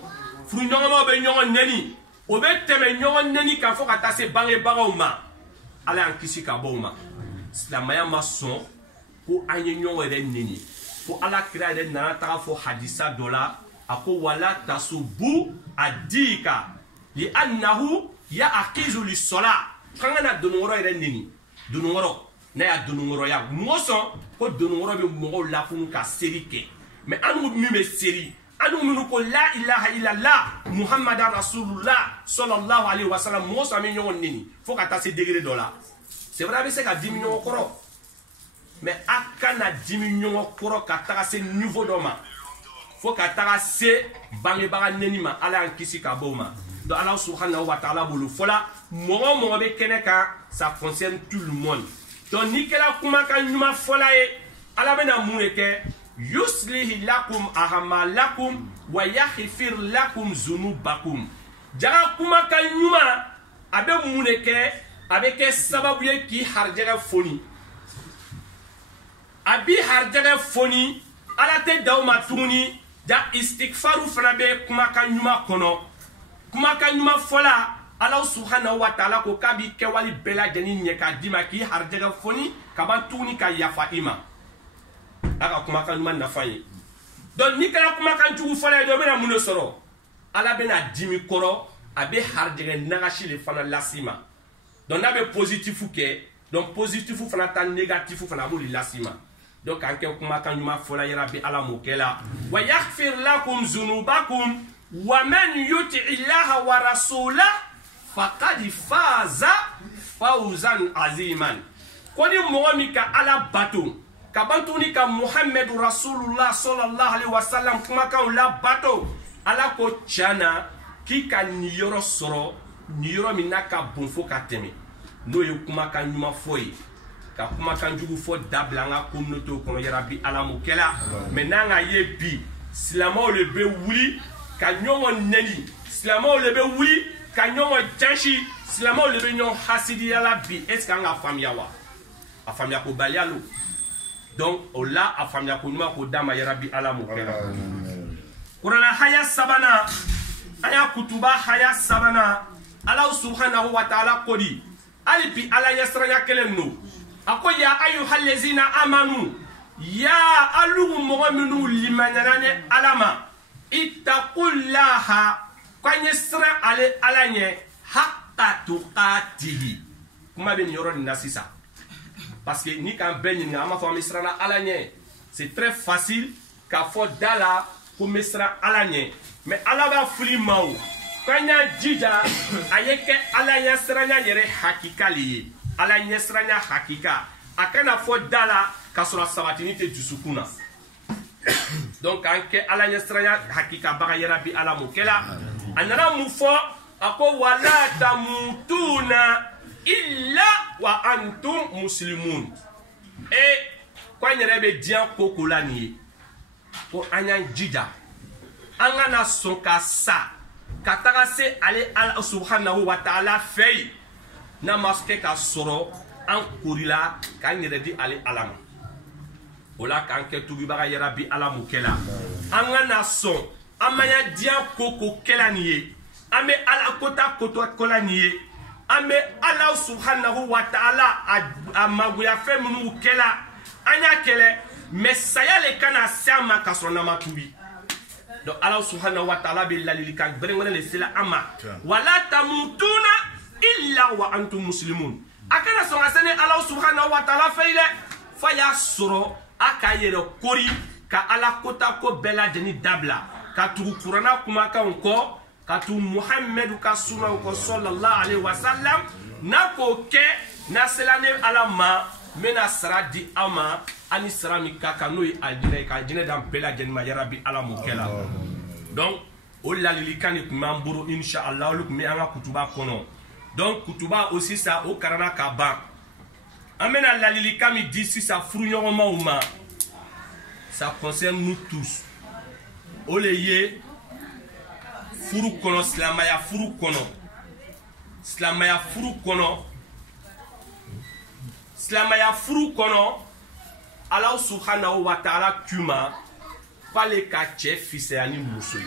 furuɲɔgɔnmaw bɛ ɲɔgɔn neni o bɛ tɛmɛ ɲɔgɔn neni kan fo ka taa se bangebagaw ma Ala y'an kisi ka bɔ o ma silamɛya ma sɔn ko an ye ɲɔgɔn yɛrɛ neni fo Ala kira yɛrɛ nana taga fɔ hadisa dɔ la a ko wala tasubu adika li annahu ya'qizu lis-sala k'an ka na donunkɔrɔ yɛrɛ neni donunkɔrɔ n'a y'a donunkɔrɔya mɔgɔ sɔn ko donunkɔrɔ bɛ mɔgɔw lafunu ka seri kɛ mais an min bɛ seri an minnu ko la ilaha illallah muhammadan rasulullah sallallahu alaihi wasallam mɔgɔ sɔn an bɛ ɲɔgɔn neni fo ka taa se degré dɔ la c'est vrai a bɛ se ka dimi ɲɔgɔn kɔrɔ mais a kana dimi ɲɔgɔn kɔrɔ ka taga se niveau dɔ ma fo ka taga se bangebaga neni ma ala y'an kisi ka bɔ o ma donc ala subhanahu wa ta'ala bolo fɔla mɔgɔ o mɔgɔ bɛ kɛnɛ kan ça concerne tout le monde donc n'i kɛra kumakan ɲuman fɔla ye ala bɛna mun de kɛ yuslihi lakum ahamalakum wa yaghfir lakum zunubakum jaga kumakan ɲuman a bɛ mun de kɛ a bɛ kɛ sababu ye k'i harijɛgɛ foni a bi harijɛgɛ foni ala tɛ da o ma tuguni ja istigfaru fana bɛ kumakan ɲuman kɔnɔ kumakan ɲuman fɔla ala subhanahu wa ta'ala ko k'a b'i kɛwale bɛɛ lajɛlen ɲɛ k'a d'i ma k'i harijɛgɛ foni ka ban tuguni ka yafa i ma a ka kumakan ɲuman nafa ye donc n'i kɛra kumakan jugu fɔla ye dɔ bɛna mun de sɔrɔ ala bɛna dimi kɔrɔ a bɛ harijɛgɛ nagasi de fana lasi ma donc n'a bɛ positifu kɛ donc positifu fana ta negatifu fana a b'o de lasi ma donc an kɛ kumakan ɲuman fɔla yɛrɛ bɛ ala m'o kɛ la wa yaghfir lakum zunubakum wa man yuti illaha wa rasulahu faqad faza fawzan aziman ko ni mɔgɔ min ka ala bato ka ban tuguni ka muhamadu rasulullah sallallahu alaihi wasallam kumakanw la bato ala ko tiɲana k'i ka nin yɔrɔ sɔrɔ nin yɔrɔ min n'a ka bon fo ka tɛmɛ n'o ye kumakan ɲuman fɔ ye ka kumakan jugu fɔ dabila an ka communauté kɔnɔ yarabi ala m'o kɛla mais n'an ka ye bi silamɛw de bɛ wuli ka ɲɔgɔn nɛni silamɛw de bɛ wuli ka ɲɔgɔn jansi silamɛw de bɛ ɲɔgɔn hasidiya la bi est ce que an ka faamuya wa a faamuya ko baliya lo donc o la a faamuya ko ɲuman ko d'a ma yarabi ala m'o kɛla kuranɛ haya sabanan an y'a kutuba haya sabanan ala subhanahu wa ta'ala ko di hali bi ala ɲɛsiranya kelen don a ko ya ayyuhallazina amanu ya alugu mɔgɔ minnu limaniyara ni ala ma ittaqullaha k'an ye siran ale ala ɲɛ haqqa tuqatihi kuma bɛ nin yɔrɔ nin na sisan parce que ni k'an bɛɛ ɲininka an b'a fɔ an bɛ siran ala ɲɛ c'est très facile k'a fɔ da la ko n bɛ siran ala ɲɛ mais ala b'a fili ma o k'an y'a jija a ye kɛ ala ɲɛsiranya yɛrɛ hakika le ye ala ɲɛsiranya hakika a kana fɔ da la k'a sɔrɔ sabatini tɛ dusukun na donc k'an kɛ ala ɲɛsiranya hakika baga yɛrɛ bi ala m'o kɛla a nana mun fɔ a ko wala tamutuna illa wa antum muslimun ko an yɛrɛ bɛ diɲɛ ko ko la nin ye ko an y'an jija an kana sɔn ka sa ka taga se ale ala subhanahu wa ta'ala fɛ yen n'a ma kɛ ka sɔrɔ an korila k'an yɛrɛ di ale ala ma o la k'an kɛ tubibaga yɛrɛ bi ala m'o kɛ la an kana sɔn an ma ya diɲɛ ko ko kɛla nin ye an bɛ ala kota kola nin ye an bɛ ala subhanahu wa ta'ala a magoya fɛn minnu kɛla an y'a kɛlɛ mais saya le kana se an ma ka sɔrɔ n'an ma tubi donc ala subhanahu wa ta'ala bɛ ladilikan gbɛrɛngbɛrɛn de sela an ma wala tamutuna illa wa antum muslimun a kana sɔn ka se ni ala subhanahu wa ta'ala fɛ dɛ fa y'a sɔrɔ a k'a yɛrɛ kori ka ala kota ko bɛɛ lajɛlen dabila ka tugu kuranna kumakanw kɔ ka tugu muhamadu ka sunaw kɔ sallallahu alaihi wa sallam n'a k'o kɛ n'a sela ne ala ma n bɛna sara di aw ma ani sara min ka kan n'o ye alijinɛ ye ka jinɛ dan bɛɛ lajɛlen ma yarabi ala m'o kɛ la donc o ladilikan de tun b'an bolo inshallah olu tun bɛ an ka kutuba kɔnɔ donc kutuba o sisan o karana ka ban an bɛna ladilikan min di sisan furuɲɔgɔnmaw ma ça concerne nous tous o le ye furu kɔnɔ silamaya furu kɔnɔ silamaya furu kɔnɔ silamaya furu kɔnɔ ala subhanahu wa ta'ala kuma f'ale ka cɛ fisaya ni muso ye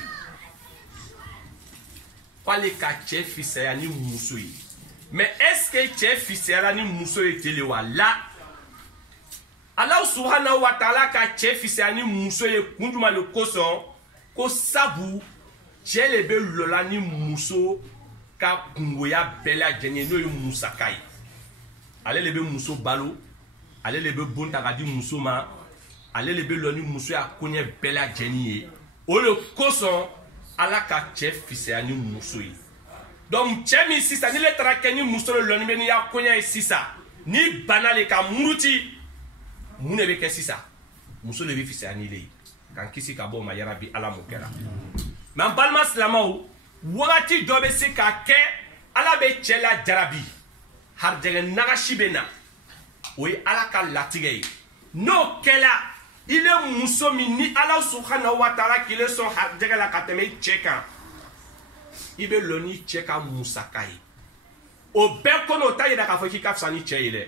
f'ale ka cɛ fisaya ni muso ye mais est ce que cɛ fisayala ni muso ye tele wa la ala subhanahu wa ta'ala ka cɛ fisaya ni muso ye kun jumɛn le kosɔn ko sabu cɛ le bɛ lɔla ni muso ka kungoya bɛɛ lajɛlen n'o ye musaka ye ale le bɛ muso balo ale le bɛ bon ta ka di muso ma ale le bɛ lɔ ni muso y'a koɲɛ bɛɛ lajɛlen ye o le kosɔn ala ka cɛ fisaya ni muso ye donc cɛ min sisan ni le taara kɛ ni muso le lɔni bɛ n'i y'a koɲɛ ye sisan ni bana le ka muruti mun de bɛ kɛ sisan muso de bɛ fisaya ni le ye k'an kisi ka bɔ o ma yarabi ala m'o kɛra mais an balima silamɛw wagati dɔ bɛ se ka kɛ ala bɛ cɛ la jarabi harijɛgɛ nagasi bɛ na o ye ala ka latigɛ ye n'o kɛla i bɛ muso min ni ala subhanahu wa taala k'i le sɔn harijɛgɛ la ka tɛmɛ i cɛ kan i bɛ lɔ ni cɛ ka musaka ye o bɛɛ kɔnɔ o t'a yira k'a fɔ k'i ka fisa ni cɛ ye dɛ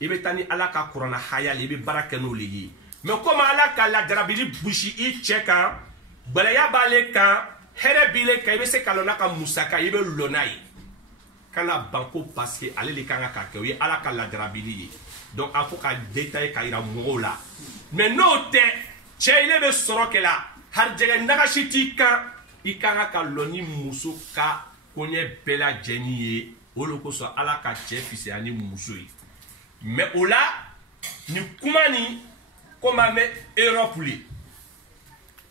i bɛ taa ni ala ka kuranna haya le i bɛ baara kɛ n'o le ye mais komi ala ka lajarabili gosi i cɛ kan gbɛlɛya b'ale kan hɛrɛ b'ile kan i bɛ se ka lɔ n'a ka musaka i bɛ lɔ n'a ye kana banko parce que ale de kan ka kɛ o ye ala ka lajarabili ye donc a fɔ ka détailler ka yira mɔgɔw la mais n'o tɛ cɛ ile bɛ sɔrɔ kɛ la harijɛgɛ nagasi t'i kan i kan ka lɔ ni muso ka koɲɛ bɛɛ lajɛlen ye o de kosɔn ala ka cɛ fisaya ni muso ye mais o la ni kuma ni komi an bɛ Europe le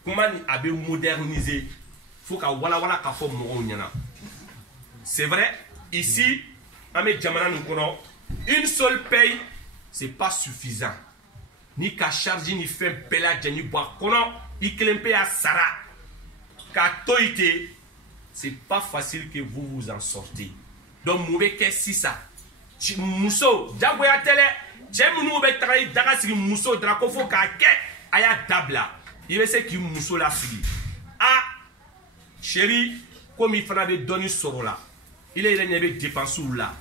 kuma ni a bɛ moderniser fo ka walawala ka fɔ mɔgɔw ɲɛna c'est vrai ici an bɛ jamana nin kɔnɔ une seule paye c'est pas suffisant ni ka charge ni fɛn bɛɛ lajɛlen bɔ a kɔnɔ i kelen pe y'a sara k'a to yen ten c'est pas facile que vous vous en sortez donc mun bɛ kɛ sisan muso jagoya tɛ dɛ cɛ minnu bɛ taga i daga sigi muso dara ko fo k'a kɛ a y'a dabila i bɛ se k'i muso lasigi chéri komi i fana bɛ dɔɔni sɔrɔ la i yɛrɛ ɲɛ bɛ dépenses la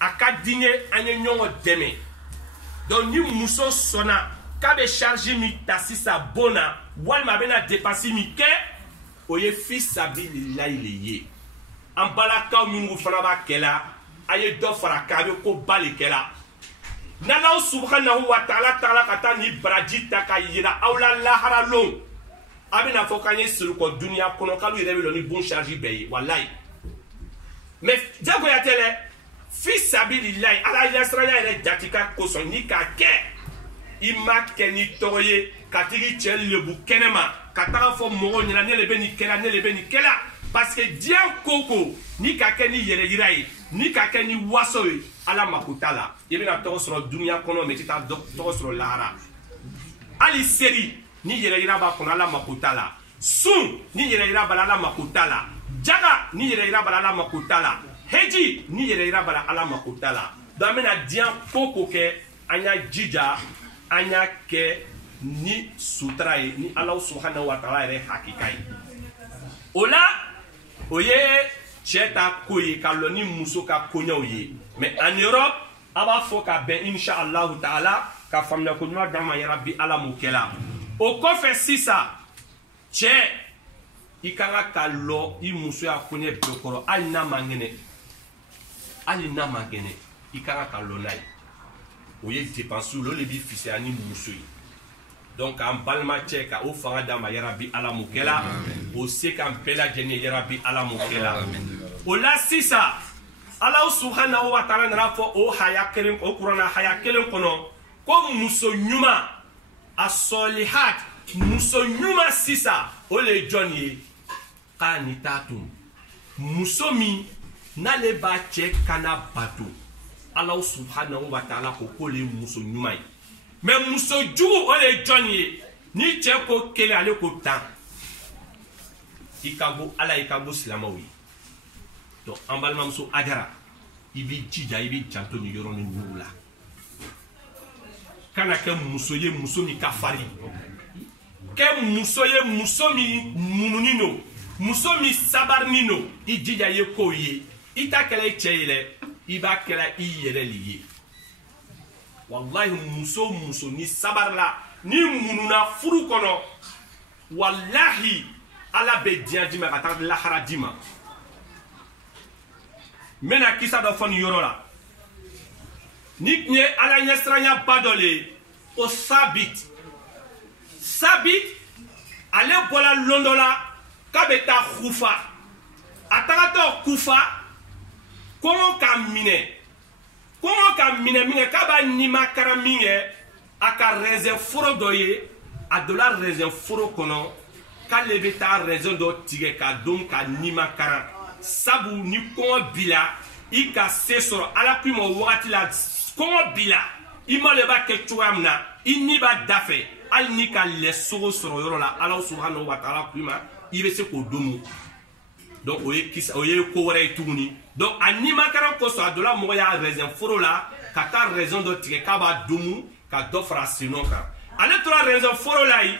a ka di n ye an ye ɲɔgɔn dɛmɛ donc ni muso sɔnna k'a bɛ charge min ta sisan bon na walima a bɛna dépense min kɛ o ye fisabililayi le ye an balakaw minnu fana b'a kɛ la a ye dɔ fara k'a bɛ ko ba le kɛ la n'Ala subhanahu wa taala taala ka taa ni baraji ta ka yira aw la lahara lon a bɛna fɔ k'an ye sirikɔ duniya kɔnɔ k'alu yɛrɛ bɛ lɔ ni bon charge bɛɛ ye walayi mais jagoya tɛ dɛ fisabililayi ala ɲɛsiranya yɛrɛ jati ka kosɔn ni k'a kɛ i ma kɛ ni tɔgɔ ye ka tigi cɛ lebu kɛnɛma ka taga fɔ mɔgɔw ɲɛna ne le bɛ nin kɛla ne le bɛ nin kɛla parce que diɲɛ ko ko ni ka kɛ ni yɛrɛ yira ye ni ka kɛ ni waso ye ala mako t'a la i bɛna tɔgɔ sɔrɔ duniya kɔnɔ mais i tɛ taa tɔgɔ sɔrɔ lahara hali seri ni yɛrɛ yira b'a kɔnɔ ala mako t'a la sun ni yɛrɛ yira b'a la ala mako t'a la jaga ni yɛrɛ yira b'a la ala mako t'a la heji ni yɛrɛ yira b'a la ala mako t'a la donc an bɛna diɲɛ ko ko kɛ an y'a jija an y'a kɛ ni sutura ye ni ala subhanahu wa taala yɛrɛ hakika ye o la o ye cɛ ta ko ye ka lɔ ni muso ka koɲɛw ye mais en Europe a b'a fɔ ka bɛn inshallahu taala ka faamuya ko ɲuman d'an ma yarabi ala m'o kɛ la o kɔfɛ sisan cɛ i ka kan ka lɔ i muso y'a koɲɛ bɛɛ kɔrɔ hali n'a ma kɛnɛ hali n'a ma kɛnɛ i ka kan ka lɔ n'a ye o ye dépenses o de b'i fisaya ni muso ye donc an balima cɛ ka o fanga d'a ma yarabi ala m'o kɛ la o se k'an bɛɛ lajɛlen ye yarabi ala m'o kɛ la o la sisan ala subhanahu wa taala nana fɔ o haya kelen o kuranna haya kelen kɔnɔ ko muso ɲuman a sɔlihat muso ɲuman sisan o le ye jɔn ye k'a ni t'a to muso min n'ale b'a cɛ kana bato ala subhanahu wa taala ko k'ole ye muso ɲuman ye mais muso jugu o le ye jɔn ye ni cɛ ko kelen ale ko 10 i ka go ala i ka go silamɛw ye donc an balimamuso Adara i b'i jija i b'i janto ni yɔrɔnin ninnu la kana kɛ muso ye muso min ka farin kɛ muso ye muso min mununin don muso min sabarinin don i jija ye k'o ye i t'a kɛla i cɛ ye dɛ i b'a kɛla i yɛrɛ le ye wallahi muso muso ni sabarila ni mununa furu kɔnɔ wallahi ala bɛ diɲɛ d'i ma ka taa lahara d'i ma n bɛna kisa dɔ fɔ nin yɔrɔ la ni tun ye ala ɲɛsiranya ba dɔ le ye o Sabit ale bɔra lon dɔ la k'a bɛ taa Kufa a tagatɔ Kufa kɔngɔ ka minɛ k'a b'a nimakara min kɛ a ka raisin foro dɔ ye a donna raisin foro kɔnɔ k'ale bɛ taa raisin dɔ tigɛ ka don ka nimakara sabu ni kɔngɔ b'i la i ka se sɔrɔ ala k'i ma o wagati la kɔngɔ b'i la ima le ba ke chuamna inni ba dafe al ni ka le sogo soro yoro la Allah subhanahu wa ta'ala kuma ibe se ko domu donc oye kisa oye ko wore tuguni donc anima karan ko so adola mo ya raison foro la ka ta raison do tike ka ba domu ka do fra sinoka ale tora raison foro la yi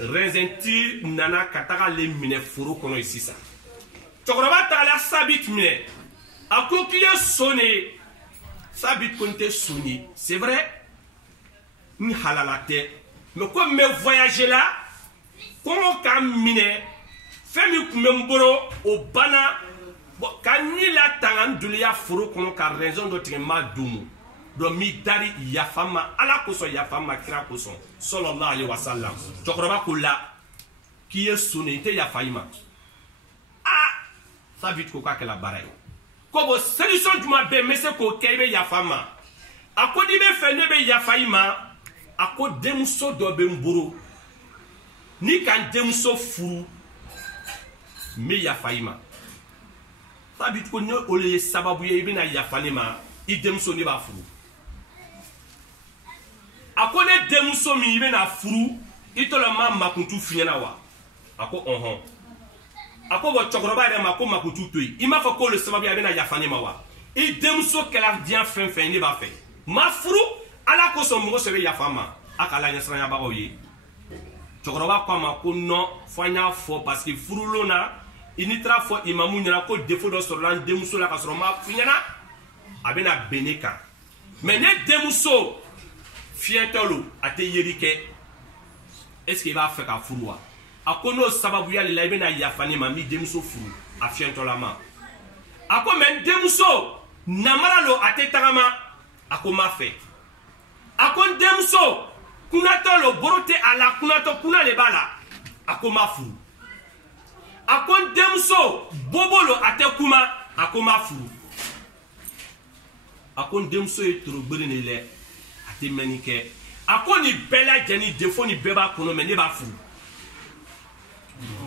raison ti nana ka ta le mine foro kono isisa chokroba ta la sabit mine akokiye sonné sabit konte sonné c'est vrai ni halalate mais comme me voyager là comment ka mine femi kumemboro o bana kanni la tangan dulia furu kono ka raison do tigema dumu do mi dari yafama ala koso yafama kira koso sallallahu alaihi wasallam chokroba kula kiye sunite yafaima ah sabit ko ka kala baray ko bo solution duma be mese ko kebe yafama akodi be fende be yafaima akodi demuso do be mburu ni kan demuso furu me yafaima sabit ko no ole sababu ye bina yafanima idemso ni ba furu akone demso mi bina furu itola ma makuntu fiena wa ako ako bo chokroba re ma ko makuntu toyi ima fa ko le sababu ye bina yafanima wa idemso kala dia fen ni ba fe ma furu ala ko so mo se be yafama akala nya sranya ba oye chokroba ko ma ko no fanya fo parce que furu lona initra fo imamu nyana ko défaut do sorlan demuso la kasoro ma finyana abena beneka mais ne demuso fientolo ate yerike est-ce qu'il va faire ka furuwa akono sababu ya la ibena yafani ma mi demuso furu a fientola ma ako men demuso namaralo ate tagama ako ma fe akon demuso kunatolo borote ala kunato kuna le bala ako ma furu akon demso bobolo ate kuma akoma furu akon demso e toro gbere ne le ate menike akoni bela jeni defo ni beba kono me ne ba furu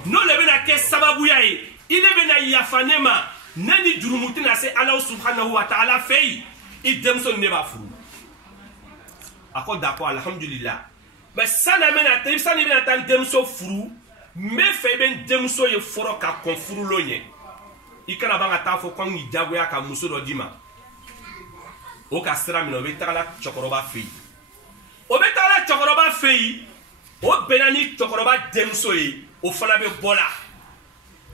no le bena ke sababu yayi ile bena yafanema nani jurumutina se Allah subhanahu wa ta'ala fei i demso ne ba furu akon d'accord alhamdulillah mais ça na mena te ça ni bena tan demso furu me fe ben demso ye foro ka konfuru lonye ikana banga tafo kwa ngi jago ya ka muso do dima o ka sira mino be tagala chokoroba fei o be tagala chokoroba fei o benani chokoroba demso ye o fana be bola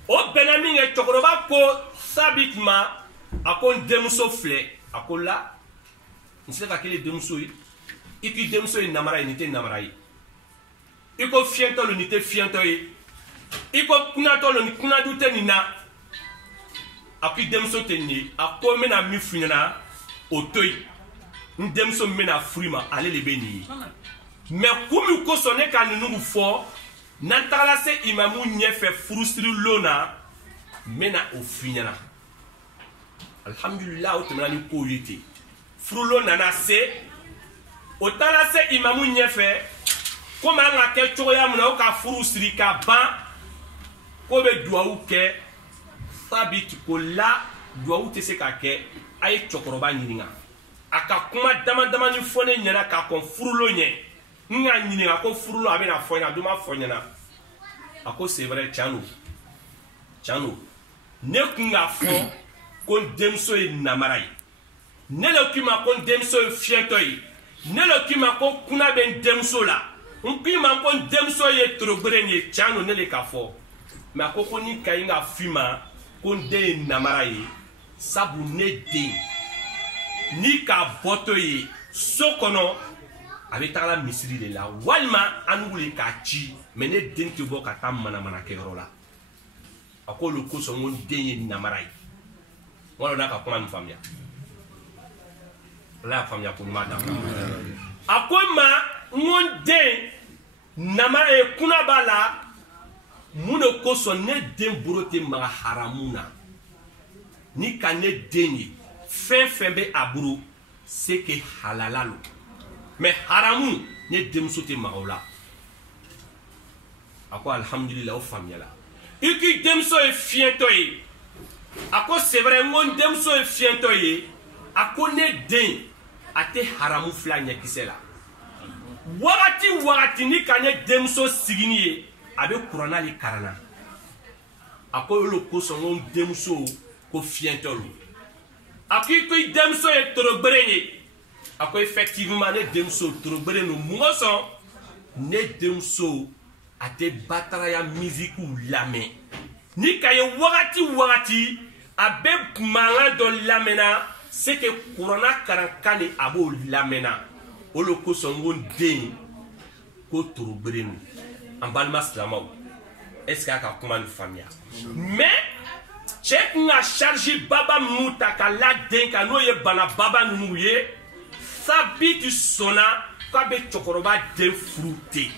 o benami nge chokoroba ko sabitma akon demso fle akola nsele ka kele demso ye iki demso ye namara ni te namara ye iko fiento lo nite fiento yi iko kunato lo ni kunadu te ni na aki demso te ni ako mena mi funyana otoyi ndemso mena frima ale le beni mais kumi ko sone ka nunu fo nantala se imamu nyefe frustri lona mena o funyana alhamdulillah o temana ni ko yete frulo nana se o tala se imamu nyefe comme on a quelque chose à mon ka furu sirika ban ko be duawu ke sabit ko la duawu te se ka ke ay chokoroba nyininga aka kuma dama ni fone nyana ka kon furulo nye nga nyininga ko furulo abena fonya duma fonyana ako c'est vrai chanu ne kunga fo kon demso e namarai ne lo kima kon demso e fientoy ne lo kima ko kuna ben demso la unki man kon demso ye trogbere ni chano ne le kafo mais akoko ni kayinga fima kon de namara ye sabu ne de ni ka boto ye sokono avec ta la misiri de la walma anugule ka chi mais ne den te bo ka ta mana ke rola akolo ko so mon de ye namara ye wala na ka kuma mfamia la famia ko mata akoma monde nama e kuna bala muno koso ne den burote ma haramuna ni kane deni fe aburu c'est que halalalo mais haramu ne demsote maola ako alhamdulillah o famiala iki demso e fientoye ako c'est vrai mon demso e fientoye ako ne den ate haramu fila ɲɛkisɛ la wagati ni ka ne denmuso sigini ye a bɛ kuranna le karanna a ko olu kosɔn ko denmuso ko fiɲɛtɔlu a ko i denmuso ye torogbere ye a ko effectivement ne denmuso torogbere no mun kosɔn ne denmuso a tɛ bataraya musique lamɛn ni ka ye wagati a bɛ mankan dɔ lamɛnna c'est que kuranna karankan de a b'o lamɛnna olu kosɔn ko den ko torogbere no an balima silamɛw est-ce que a ka kuma ni faamuya mais cɛ kun ka charge baba minnu ta ka la den kan n'o ye bana baba ninnu ye Sabiti sɔnna k'a bɛ cɛkɔrɔba den furu ten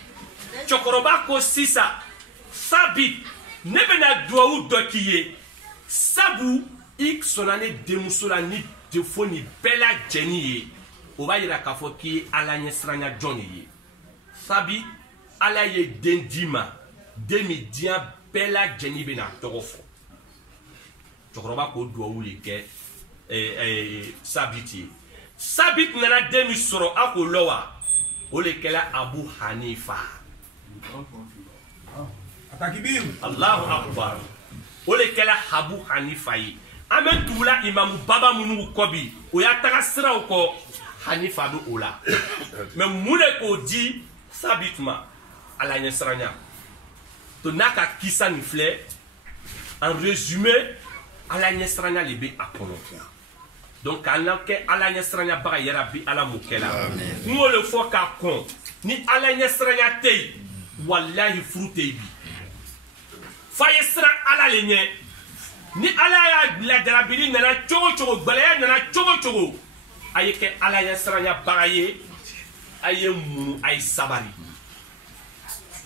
cɛkɔrɔba ko sisan Sabiti ne bɛna duwawu dɔ k'i ye sabu i sɔnna ne denmuso la ni defo ni bɛɛ lajɛlen ye o b'a yira k'a fɔ k'i ye ala ɲɛsiranya jɔn de ye sabi ala ye den d'i ma den min diɲɛ bɛɛ lajɛlen bɛna tɔgɔ fɔ cɛkɔrɔba k'o duwawu le kɛ Sabiti ye Sabiti nana den min sɔrɔ a k'o lɔ wa o le kɛla Abu Hanifa Allahu akbar o le kɛla Abu Hanifa ye an bɛ tugula imamu baba minnu kɔ bi o y'a taga siraw kɔ Hanifa bɛ o la mais mun de k'o di Sabiti ma ala ɲɛsiranya to n'a ka kisa nin filɛ en résumé ala ɲɛsiranya le bɛ a kɔnɔ donc k'an kɛ ala ɲɛsiranya baga yɛrɛ bi ala m'o kɛ la n y'o le fɔ k'a kɔn ni ala ɲɛsiranya tɛ yen walahi furu tɛ yen bi fa ye siran ala le ɲɛ ni ala y'a lajarabili nana cogo cogo gbɛlɛya nana cogo cogo a ye kɛ ala ɲɛsiranya baga ye a ye munu a ye sabari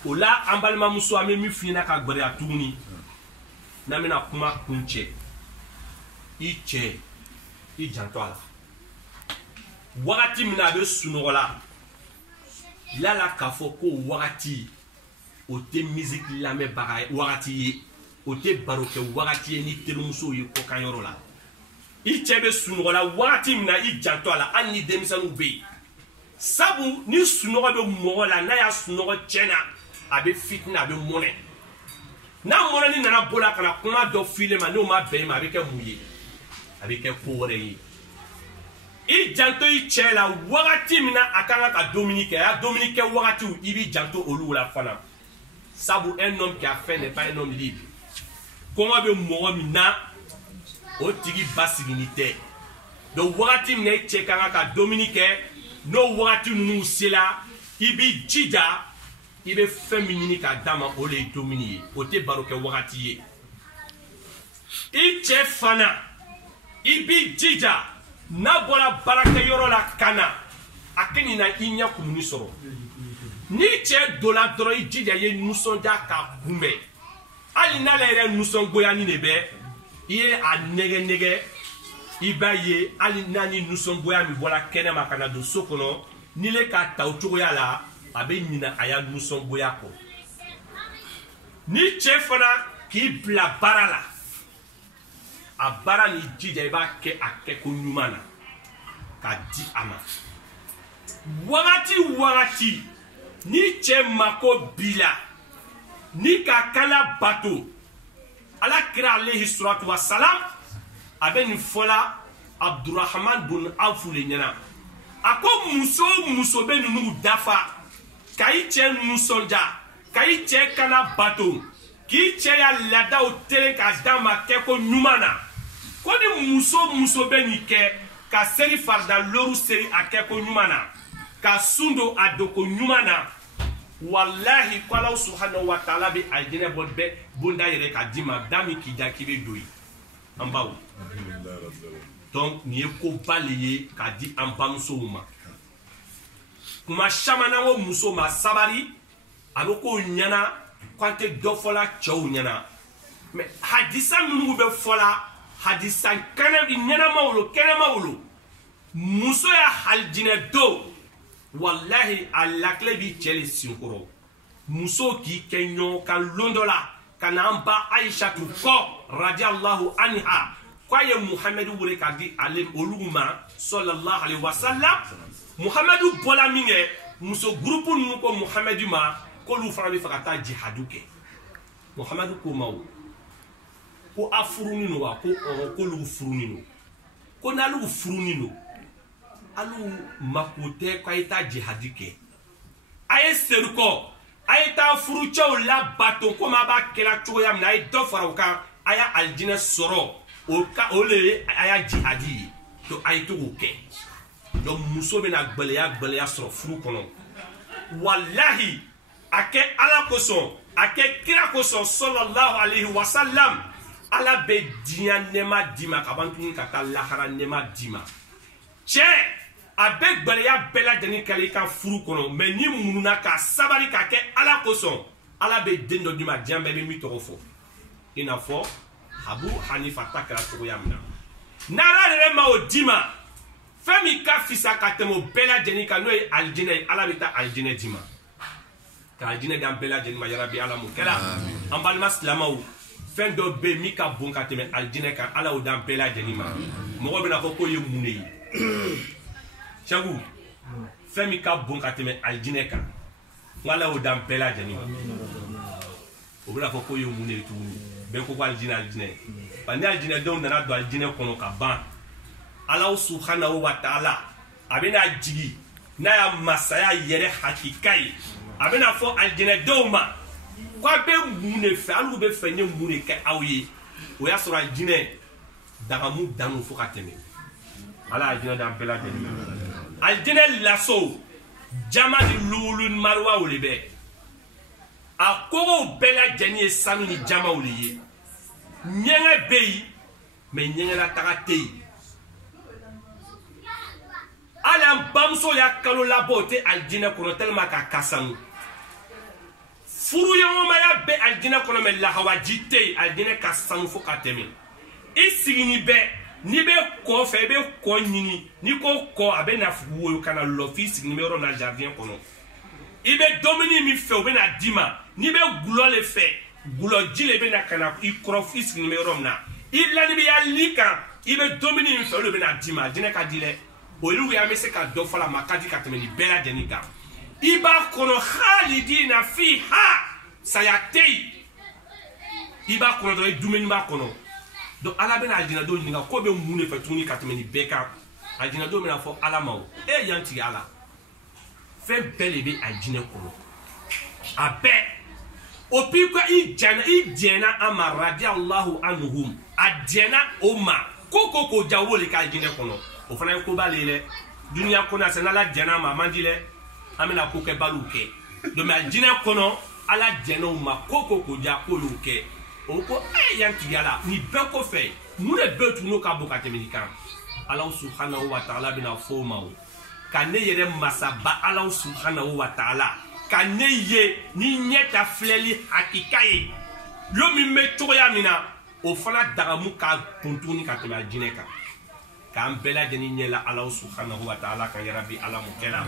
o la an balimamuso an bɛ min f'i ɲɛna ka gbɛrɛya tuguni n'an bɛna kuma kun cɛ i cɛ i janto a la wagati min na a bɛ sunɔgɔ la yala k'a fɔ ko wagati o tɛ musique lamɛnbaga ye wagati ye o tɛ baro kɛ wagati ye ni terimuso ye kɔkanyɔrɔ la i cɛ bɛ sunɔgɔ la wagati min na i janto a la hali ni denmisɛnninw bɛ yen sabu ni sunɔgɔ bɛ mɔgɔ la n'a y'a sunɔgɔ tiɲɛna a bɛ fitina a bɛ mɔnɛ n'a mɔnɛni nana bɔ la ka na kuma dɔ f'i ma n'o ma bɛn i ma a bɛ kɛ mun ye a bɛ kɛ ko wɛrɛ ye i janto i cɛ la wagati min na a kan ka dumuni kɛ a y'a dumuni kɛ wagatiw i b'i janto olu la fana sabu un homme qui a faim n'est pas un homme libre kɔngɔ bɛ mɔgɔ min na o tigi basigini tɛ donc wagati min na i cɛ kan ka dumuni kɛ n'o wagati ninnu sera i b'i jija i bɛ fɛn min ɲini k'a d'a ma o de ye dumuni ye o tɛ baro kɛ wagati ye i cɛ fana i b'i jija n'a bɔra baarakɛyɔrɔ la ka na a ka ɲi na i ɲɛ kumuni sɔrɔ ni cɛ donna dɔrɔn i jija ye nisɔndiya k'a kunbɛn hali n'ale yɛrɛ nisɔngoyani de bɛ i ye a nɛgɛ nɛgɛ i b'a ye hali n'a ni nisɔngoya min bɔra kɛnɛma ka na don so kɔnɔ n'i le k'a ta o cogoya la a bɛ ɲina a y'a nisɔngoya kɔ ni cɛ fana k'i bila baara la a baara ni jija i b'a kɛ a kɛko ɲuman na k'a di a ma wagati ni cɛ mako b'i la ni ka kala bato ala kira alehi salatu wa salam a bɛ nin fɔla Abdurrahman bun Awf le ɲɛna a ko muso o muso bɛ ninnu dafa ka i cɛ nisɔndiya ka i cɛ kana bato k'i cɛ ya ladaw teren k'a d'a ma kɛko ɲuman na ko ni muso o muso bɛ nin kɛ ka seli farida loru seri a kɛko ɲuman na ka sun don a doko ɲuman na wallahi ko Ala subhanahu wa ta'ala bɛ alijinɛ bɔ bɛɛ bonda yɛrɛ k'a d'i ma da min k'i da k'i bɛ don yen an baw donc nin ye koba le ye k'a di an bamusow ma kuma caman na ko muso ma sabari a bɛ k'o ɲɛna k'an tɛ dɔ fɔla cɛw ɲɛna mais hadisa minnu bɛ fɔla hadisa ɲɛnamaw lo kɛnɛmaw lo muso ya halijinɛ don wallahi a lakile b'i cɛ le senkɔrɔ muso k'i kɛ ɲɔgɔn kan lon dɔ la ka na an ba Aishatu kɔ radiyallahu anha ko ye Muhammadu wure ka di ale olu ma sallallahu alaihi wasallam Muhammadu bola minge muso groupe nu ko Muhammadu ma ko lu fana bi fa ka taa jihadu kɛ Muhammadu ko ma ko a furuni no wa ko lu furuni no ko na lu furuni no alu makote ko ay taa jihadu kɛ ay seruko ay taa furu cɛw la bato ko ma ba kɛla cogoya min na ay dɔ fara o kan ay aljinɛ sɔrɔ o le aya jihadi to ay to kɛ donc muso bena gbeleya sɔrɔ furu kɔnɔ wallahi ake ala kosɔn ake kira kosɔn sallallahu alaihi wasallam ala be diɲɛ nɛma d'i ma ka ban tuguni ka taa lahara nɛma d'i ma cɛ a be gbeleya bɛɛ lajɛlen kɛla i ka furu kɔnɔ mais ni mununa ka sabali ka kɛ ala kosɔn ala be den dɔ d'i ma diɲɛ bɛɛ be min tɔgɔ fɔ i n'a fɔ Abu Hanifa ta kɛra cogoya min na n'ala yɛrɛ ma o d'i ma fɛn min ka fisa ka tɛmɛ o bɛɛ lajɛlen kan n'o ye alijinɛ ye ala bɛ taa alijinɛ d'i ma ka alijinɛ di an bɛɛ lajɛlen ma yarabi ala mun kɛra an balima silamɛw fɛn dɔ bɛ yen min ka bon ka tɛmɛ alijinɛ kan ala y'o di an bɛɛ lajɛlen ma mɔgɔ bɛna fɔ k'o ye mun de ye Sɛgu fɛn min ka bon ka tɛmɛ alijinɛ kan n ala y'o di an bɛɛ lajɛlen ma o bɛna fɔ k'o ye mun de ye tuguni bɛɛ ko ko alijinɛ ba ni alijinɛ denw nana don alijinɛ kɔnɔ ka ban ala subhanahu wa ta'ala a bɛna jigi n'a ya masaya yɛrɛ hakika ye a bɛna fɔ alijinɛ denw ma ko a bɛ mun de fɛ hali u bɛ fɛ n ye mun de kɛ aw ye o y'a sɔrɔ alijinɛ dagamu danu fo ka tɛmɛ ala alijinɛ d'an bɛɛ lajɛlen ma alijinɛ laso jama ni lulu ni maruwaw de bɛ a kogow bɛɛ lajɛlen ye sanu ni jamaw de ye ɲɛgɛn bɛ yen mais ɲɛgɛnna taga tɛ yen hali an bamuso y'a kalo labɔ o tɛ alijinɛ kɔnɔ tellement k'a ka sanu furuɲɔgɔnmaya bɛ alijinɛ kɔnɔ mais lahawaji tɛ yen alijinɛ ka sanu fo ka tɛmɛ i sigini bɛ n'i bɛ kɔ fɛ i bɛ kɔ ɲini n'i ko kɔ a bɛ na woyo ka na lɔ f'i sigini bɛ yɔrɔ min na jardin kɔnɔ i bɛ dumuni min fɛ o bɛ na d'i ma n'i bɛ gulɔ le fɛ gulɔji le bɛ na ka na i kɔrɔ f'i sigini bɛ yɔrɔ min na i lani bɛ y'a li kan i bɛ dumuni min fɛ o de bɛ na d'i ma alijinɛ ka di dɛ olu y'an bɛ se ka dɔ fɔ la ma ka di ka tɛmɛ nin bɛɛ lajɛlen kan i b'a kɔnɔ khalidina fiha saya tɛ yen i b'a kɔnɔ dɔrɔn i dumuni b'a kɔnɔ donc ala bɛna alijinɛdenw ɲininka ko bɛ mun de fɛ tuguni ka tɛmɛ nin bɛɛ kan alijinɛdenw bɛna fɔ ala ma o e yan tigɛ ala fɛn bɛɛ de bɛ alijinɛ kɔnɔ a bɛɛ o bi ko i diɲɛna a ma radiyallahu anhum a diɲɛna o ma ko jawo le ka alijinɛ kɔnɔ o fana ye koba le ye dɛ duniya kɔnɔ a n'ala diɲɛna ma a man di dɛ an bɛna ko kɛ baliw kɛ donc alijinɛ kɔnɔ ala diɲɛna o ma ko ja k'olu kɛ o ko yan tigi ala nin bɛɛ kɔfɛ mun de bɛ tun n'o ka bon ka tɛmɛ nin kan ala subhanahu wa ta'ala bɛna fɔ o ma o ka ne yɛrɛ masaba ala subhanahu wa ta'ala ka ne ye ni ɲɛ ta filɛli hakika ye lo min bɛ cogoya min na o fana dagamu ka bon tuguni ka tɛmɛ alijinɛ kan k'an bɛɛ lajɛlen ɲɛla ala subhanahu wa ta'ala kan yarabi ala mun kɛla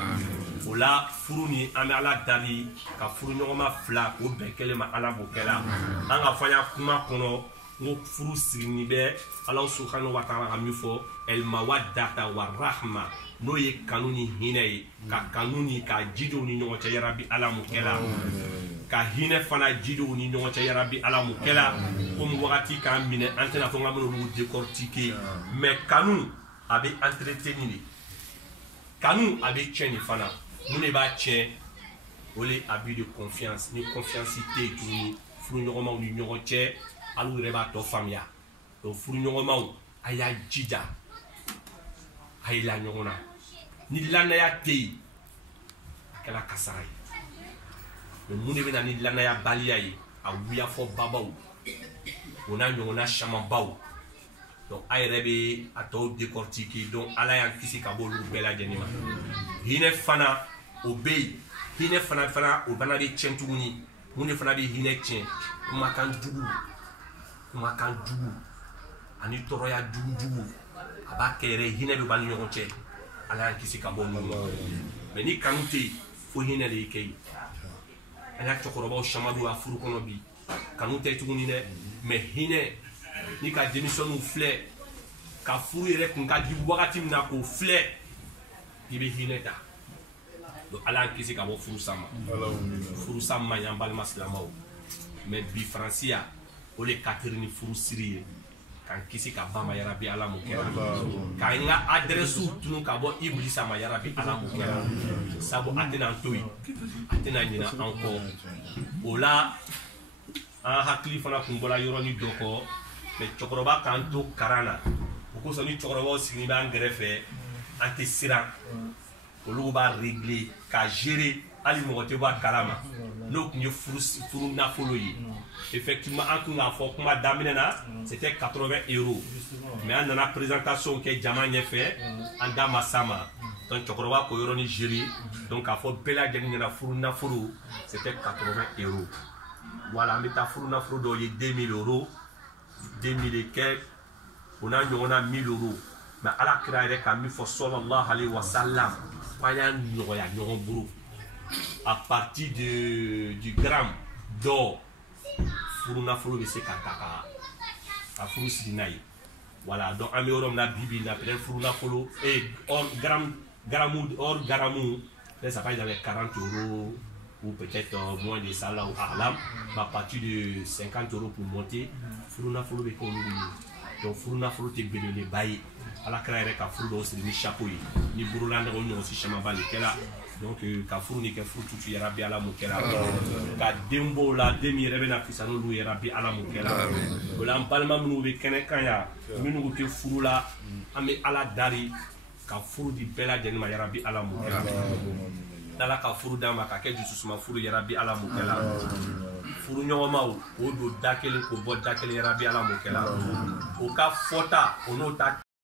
o la furu ni an bɛ ala dali ka furu ɲɔgɔnma fila k'o bɛn kelen ma ala b'o kɛla an ka fɔ an ya kuma kɔnɔ n ko furu sirini bɛ ala subhanahu wa ta'ala ka min fɔ el mawaddata wa rahma n'o ye kanu ni hinɛ ye ka kanu ni ka jidenw ni ɲɔgɔn cɛ yarabi ala mun kɛla ka hinɛ fana jidenw ni ɲɔgɔn cɛ yarabi ala mun kɛla komi wagati k'an minɛ an tɛna fɔ n ka bɛna olu décortiquer mais kanu a bɛ entretenu de kanu a bɛ tiɲɛ de fana mun de b'a tiɲɛ o le abus de confiance ni confiance tɛ yen tuguni furuɲɔgɔnmaw ni ɲɔgɔn cɛ hali u yɛrɛ b'a tɔ faamuya donc furuɲɔgɔnmaw a y'a jija a ye la ɲɔgɔn na ni lanaya tɛ yen a kɛra kasara ye mais mun de bɛ na ni lanaya baliya ye a wuyafɔ babaw o n'a ɲɔgɔnna camanbaw donc a yɛrɛ bɛ a tɔw décortiquer donc ala y'an kisi ka bɔ olu bɛɛ lajɛlen ma hinɛ fana o bɛ yen hinɛ fana o fana bɛ tiɲɛ tuguni mun de fana bɛ hinɛ tiɲɛ kumakan jugu ani tɔɔrɔya jugu a b'a kɛ yɛrɛ hinɛ bɛ b'a ni ɲɔgɔn cɛ ala y'an kisi ka bɔ olu ma mais ni kanu tɛ yen fo hinɛ de y'i kɛ yen an y'a cɛkɔrɔbaw caman don a furu kɔnɔ bi kanu tɛ tuguni dɛ mais hinɛ ni ka denmisɛnninw filɛ ka furu yɛrɛ kun ka di wagati min na k'o filɛ i bɛ hinɛ ta donc ala y'an kisi ka bɔ furusa ma furusa man ɲi an balima silamɛw mais bi faransiya o le ka teri ni furu siri ye k'an kisi ka ba ma yarabi ala m'o kɛra k'an ka adrɛsiw tunu ka bɔ ibilisa ma yarabi ala m'o kɛra sabu a tɛna an to yen a tɛna ɲina an kɔ o la an hakili fana kun bɔra yɔrɔnin dɔ kɔ mais cɛkɔrɔba k'an to karan na o kosɔn ni cɛkɔrɔbaw sigilen b'an kɛrɛfɛ an tɛ siran olu b'a régler ka gérer hali mɔgɔ tɛ bɔ a kalama n'o tun ye furu nafolo ye effectivement an tun k'a fɔ kuma daminɛ na c'était 80 € mais an nana présentation kɛ jama ɲɛfɛ an da ma s'a ma donc cɛkɔrɔba ko yɔrɔnin gérer donc k'a fɔ bɛɛ lajɛlen ɲɛna furu nafolo c'était 80 €. Voilà, an bɛ taa furu nafolo dɔw ye 2000 €, 2000 kɛ o n'a ɲɔgɔnna 1000 €. mais ala kira yɛrɛ ka min fɔ sallallahu alayhi wa sallam k'an y'a nɔgɔya ɲɔgɔn bolo à partir du gramme d'or furu nafolo bɛ se ka ta ka furu siri n'a ye voilà donc an bɛ yɔrɔ min na bi bi in na peut-être furu nafolo or garamu peut-être ça va être dans les 40 € ou peut-être moins de ça là ou alam mais à partir de 50 € pour monter furu nafolo bɛ k'olu ye donc furu nafolo tɛ belebeleba ye ala kira yɛrɛ ka furu dɔw siri ni chapeau ye ni borola nɛgɛ o ɲɔgɔn si camanba de kɛla donc ka furu ni kɛ furu tutu yarabi ala m'o kɛra ka den b'o la den min yɛrɛ bɛna fisa n'olu yarabi ala m'o kɛra o la an balima minnu bɛ kɛnɛ kan yan minnu tɛ furu la an bɛ ala dari ka furu di bɛɛ lajɛlen ma yarabi ala m'o kɛra n'ala ka furu d'an ma ka kɛ dususuma furu yarabi ala m'o kɛra furu ɲɔgɔnmaw o don da kelen k'o bɔ da kelen yarabi ala m'o kɛra o ka fɔta o n'o ta